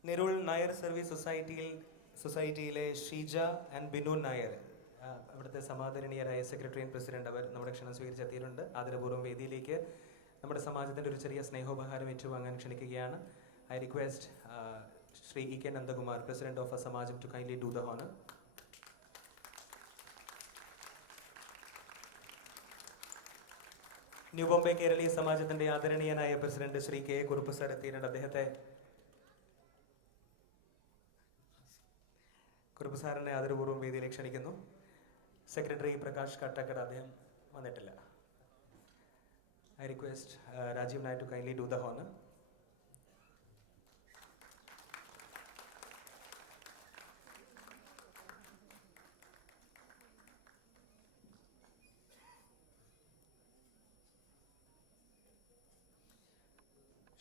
നെരൂൾ നായർ സർവീസ് സൊസൈറ്റിയിലെ ഷീജ ആൻഡ് ബിനു നായർ, അവിടുത്തെ സമാദരണീയരായ സെക്രട്ടറി ആൻഡ് പ്രസിഡന്റ്, അവർ നമ്മുടെ ക്ഷണം സ്വീകരിച്ചെത്തിയിട്ടുണ്ട്. ആദരപൂർവ്വം വേദിയിലേക്ക് നമ്മുടെ സമാജത്തിൻ്റെ ഒരു ചെറിയ സ്നേഹോപഹാരം ഏറ്റുവാങ്ങാൻ ക്ഷണിക്കുകയാണ്. I request Shri E.K. Nandakumar, president of Samajam, to kindly do the honour. New Bombay Keraleeya സമാജത്തിന്റെ ആദരണീയനായ president Shri K. Kurup sir എത്തിയിട്ടുണ്ട്. അദ്ദേഹത്തെ കുറുപ്പ് സാറിനെ ആദരപൂർവ്വം വേദിയിലേക്ക് ക്ഷണിക്കുന്നു. സെക്രട്ടറി പ്രകാശ് കാട്ടാക്കട, അദ്ദേഹം വന്നിട്ടില്ല. I request Rajeev Nair to kindly do the honour.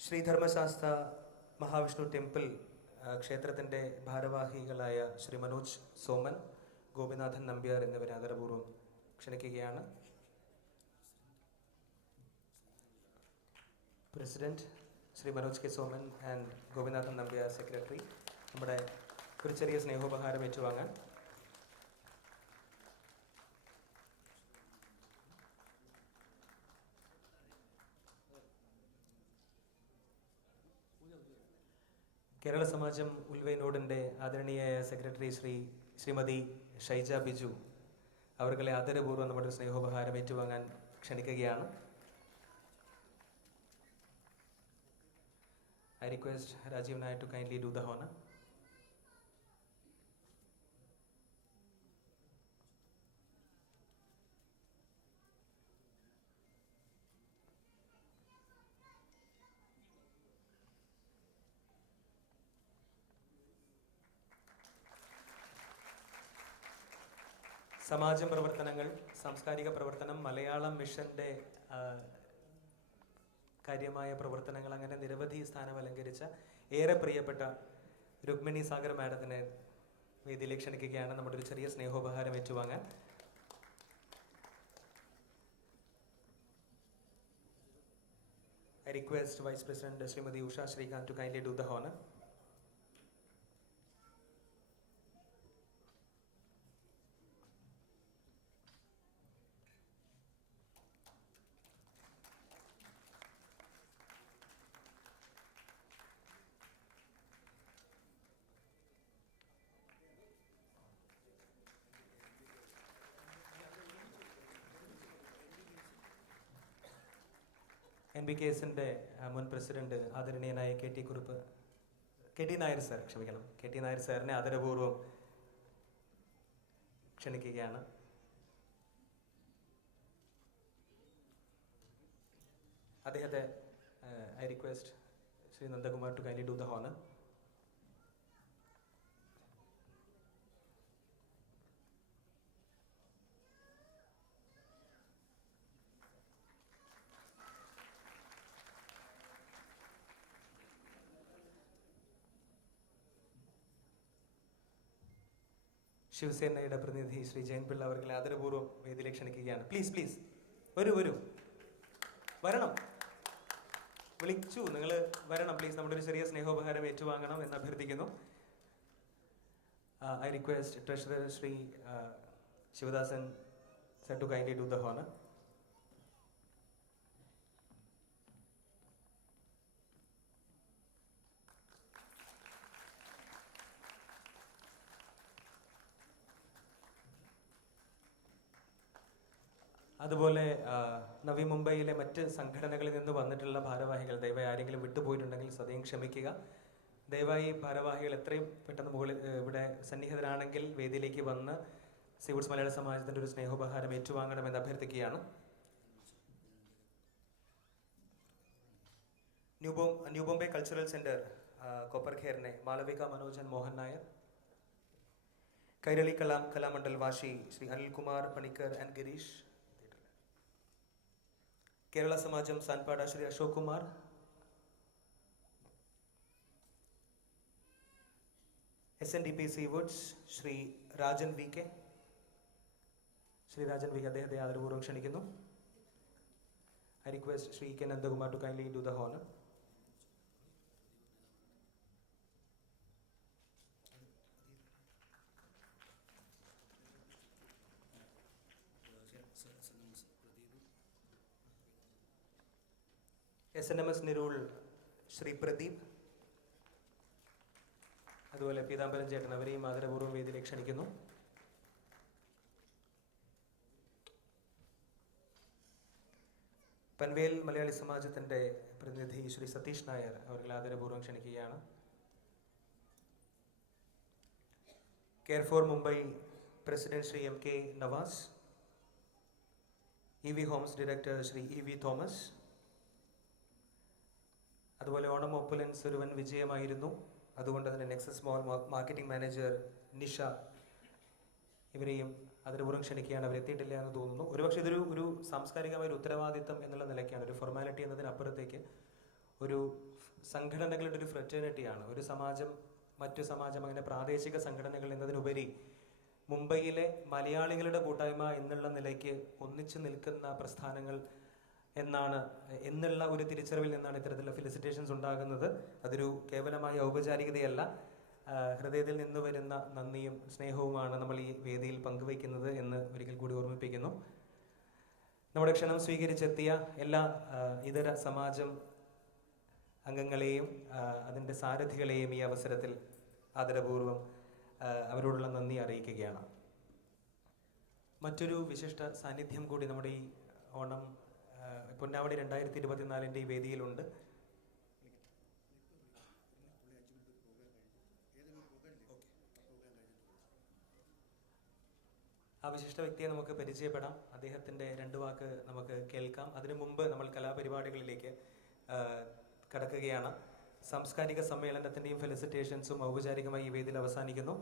Sreedharmasastha Mahavishnu temple ക്ഷേത്രത്തിൻ്റെ ഭാരവാഹികളായ ശ്രീ മനോജ് സോമൻ, ഗോപിനാഥൻ നമ്പ്യാർ എന്നിവരെ ആദരപൂർവ്വം ക്ഷണിക്കുകയാണ്. President Shri Manoj K Soman and Gopinathan Nambiar secretary നമ്മുടെ ഒരു ചെറിയ സ്നേഹോപഹാരം ഏറ്റുവാങ്ങാൻ. കേരള സമാജം ഉൽവൈനോടിൻ്റെ ആദരണീയായ സെക്രട്ടറി ശ്രീമതി ഷൈജ ബിജു അവർകളെ ആദരപൂർവ്വം നമ്മുടെ സ്നേഹോപഹാരം ഏറ്റുവാങ്ങാൻ ക്ഷണിക്കുകയാണ്. I request Rajeev Nair to kindly do the honour. സമാജ പ്രവർത്തനങ്ങൾ, സാംസ്കാരിക പ്രവർത്തനം, മലയാളം മിഷന്റെ കാര്യമായ പ്രവർത്തനങ്ങൾ, അങ്ങനെ നിരവധി സ്ഥാനം അലങ്കരിച്ച ഏറെ പ്രിയപ്പെട്ട രുക്മിണി സാഗർ മാഡത്തിനെ വേദിയിലേക്ക് ക്ഷണിക്കുകയാണ് നമ്മുടെ ഒരു ചെറിയ സ്നേഹോപഹാരം ഏറ്റുവാങ്ങാൻ. I request Vice President Srimati Usha Srikanth to kindly do the honor. NBKSന്റെ മുൻ പ്രസിഡന്റ് ആദരണീയനായ കെ ടി നായർ സാർ ക്ഷമിക്കണം, കെ ടി നായർ സാറിനെ ആദരപൂർവ്വം ക്ഷണിക്കുകയാണ്. അദ്ദേഹത്തെ I request Shri Nandakumar to kindly do the honour. ശിവസേനയുടെ പ്രതിനിധി ശ്രീ ജയൻ പിള്ള അവരെ ആദരപൂർവ്വം വേദിയിലേക്ക് ക്ഷണിക്കുകയാണ്. പ്ലീസ് വരൂ വരണം, വിളിച്ചു, നിങ്ങൾ വരണം പ്ലീസ്. നമ്മുടെ ഒരു ചെറിയ സ്നേഹോപഹാരം ഏറ്റുവാങ്ങണം എന്ന് അഭ്യർത്ഥിക്കുന്നു. I request treasurer Shri Shivadasan sir to kindly do the honour. അതുപോലെ നവി മുംബൈയിലെ മറ്റ് സംഘടനകളിൽ നിന്ന് വന്നിട്ടുള്ള ഭാരവാഹികൾ ദയവായി ആരെങ്കിലും വിട്ടുപോയിട്ടുണ്ടെങ്കിൽ സദയം ക്ഷമിക്കുക. ദയവായി ഭാരവാഹികൾ എത്രയും പെട്ടെന്ന് ഇവിടെ സന്നിഹിതരാണെങ്കിൽ വേദിയിലേക്ക് വന്ന് സീവുഡ്സ് മലയാള സമാജത്തിൻ്റെ ഒരു സ്നേഹോപഹാരം ഏറ്റുവാങ്ങണമെന്ന് അഭ്യർത്ഥിക്കുകയാണ്. ന്യൂ ബോംബെ കൾച്ചറൽ സെന്റർ കോപ്പർഖേറിനെ Malavika Manojan Mohan Nair, Kairali Kalamandal Vashi Shri Anilkumar Panicker and Girish, Kerala Samajam Sanpada Shri Ashok Kumar, SNDP Seawoods Shri Rajan V K അദ്ദേഹത്തെ ആദരപൂർവ്വം ക്ഷണിക്കുന്നു. I request Shri K Nandakumar to kindly do the honour. SNMS Nerul Shri Pradeep, അതുപോലെ പീതാംബരൻ ചേട്ടൻ, അവരെയും ആദരപൂർവ്വം വേദിയിലേക്ക് ക്ഷണിക്കുന്നു. പൻവേൽ മലയാളി സമാജത്തിൻ്റെ പ്രതിനിധി ശ്രീ സതീഷ് നായർ അവരെ ആദരപൂർവ്വം ക്ഷണിക്കുകയാണ്. Care for Mumbai president Shri MK Nawaz, EV homes director Shri EV Thomas, അതുപോലെ ഓണം ഒപ്പുലൻസ് ഒരു വൻ വിജയമായിരുന്നു, അതുകൊണ്ട് തന്നെ nexus small marketing manager Nisha, ഇവരെയും ആദരപൂർവ്വം ക്ഷണിക്കുകയാണ്. അവരെത്തിയിട്ടില്ല എന്ന് തോന്നുന്നു. ഒരുപക്ഷെ ഇതൊരു സാംസ്കാരികമായ ഒരു ഉത്തരവാദിത്തം എന്നുള്ള നിലയ്ക്കാണ്, ഒരു ഫോർമാലിറ്റി എന്നതിനപ്പുറത്തേക്ക് ഒരു സംഘടനകളുടെ ഒരു ഫ്രറ്റേണിറ്റിയാണ്. ഒരു സമാജം മറ്റു സമാജം അങ്ങനെ പ്രാദേശിക സംഘടനകൾ എന്നതിനുപരി മുംബൈയിലെ മലയാളികളുടെ കൂട്ടായ്മ എന്നുള്ള നിലയ്ക്ക് ഒന്നിച്ചു നിൽക്കുന്ന പ്രസ്ഥാനങ്ങൾ എന്നുള്ള ഒരു തിരിച്ചറിവിൽ നിന്നാണ് ഇത്തരത്തിലുള്ള ഫെലിസിറ്റേഷൻസ് ഉണ്ടാകുന്നത്. അതൊരു കേവലമായ ഔപചാരികതയല്ല, ഹൃദയത്തിൽ നിന്ന് വരുന്ന നന്ദിയും സ്നേഹവുമാണ് നമ്മൾ ഈ വേദിയിൽ പങ്കുവയ്ക്കുന്നത് എന്ന് ഒരിക്കൽ കൂടി ഓർമ്മിപ്പിക്കുന്നു. നമ്മുടെ ക്ഷണം സ്വീകരിച്ചെത്തിയ എല്ലാ ഇതര സമാജം അംഗങ്ങളെയും അതിൻ്റെ സാരഥികളെയും ഈ അവസരത്തിൽ ആദരപൂർവ്വം അവരോടുള്ള നന്ദി അറിയിക്കുകയാണ്. മറ്റൊരു വിശിഷ്ട സാന്നിധ്യം കൂടി നമ്മുടെ ഈ ഓണം പൊന്നാവണി 2024 ഈ വേദിയിലുണ്ട്. ആ വിശിഷ്ട വ്യക്തിയെ നമുക്ക് പരിചയപ്പെടാം. അദ്ദേഹത്തിൻ്റെ 2 വാക്ക് നമുക്ക് കേൾക്കാം. അതിനു മുമ്പ് നമ്മൾ കലാപരിപാടികളിലേക്ക് കടക്കുകയാണ്. സാംസ്കാരിക സമ്മേളനത്തിൻ്റെയും ഫെലിസിറ്റേഷൻസും ഔപചാരികമായി ഈ വേദിയിൽ അവസാനിക്കുന്നു.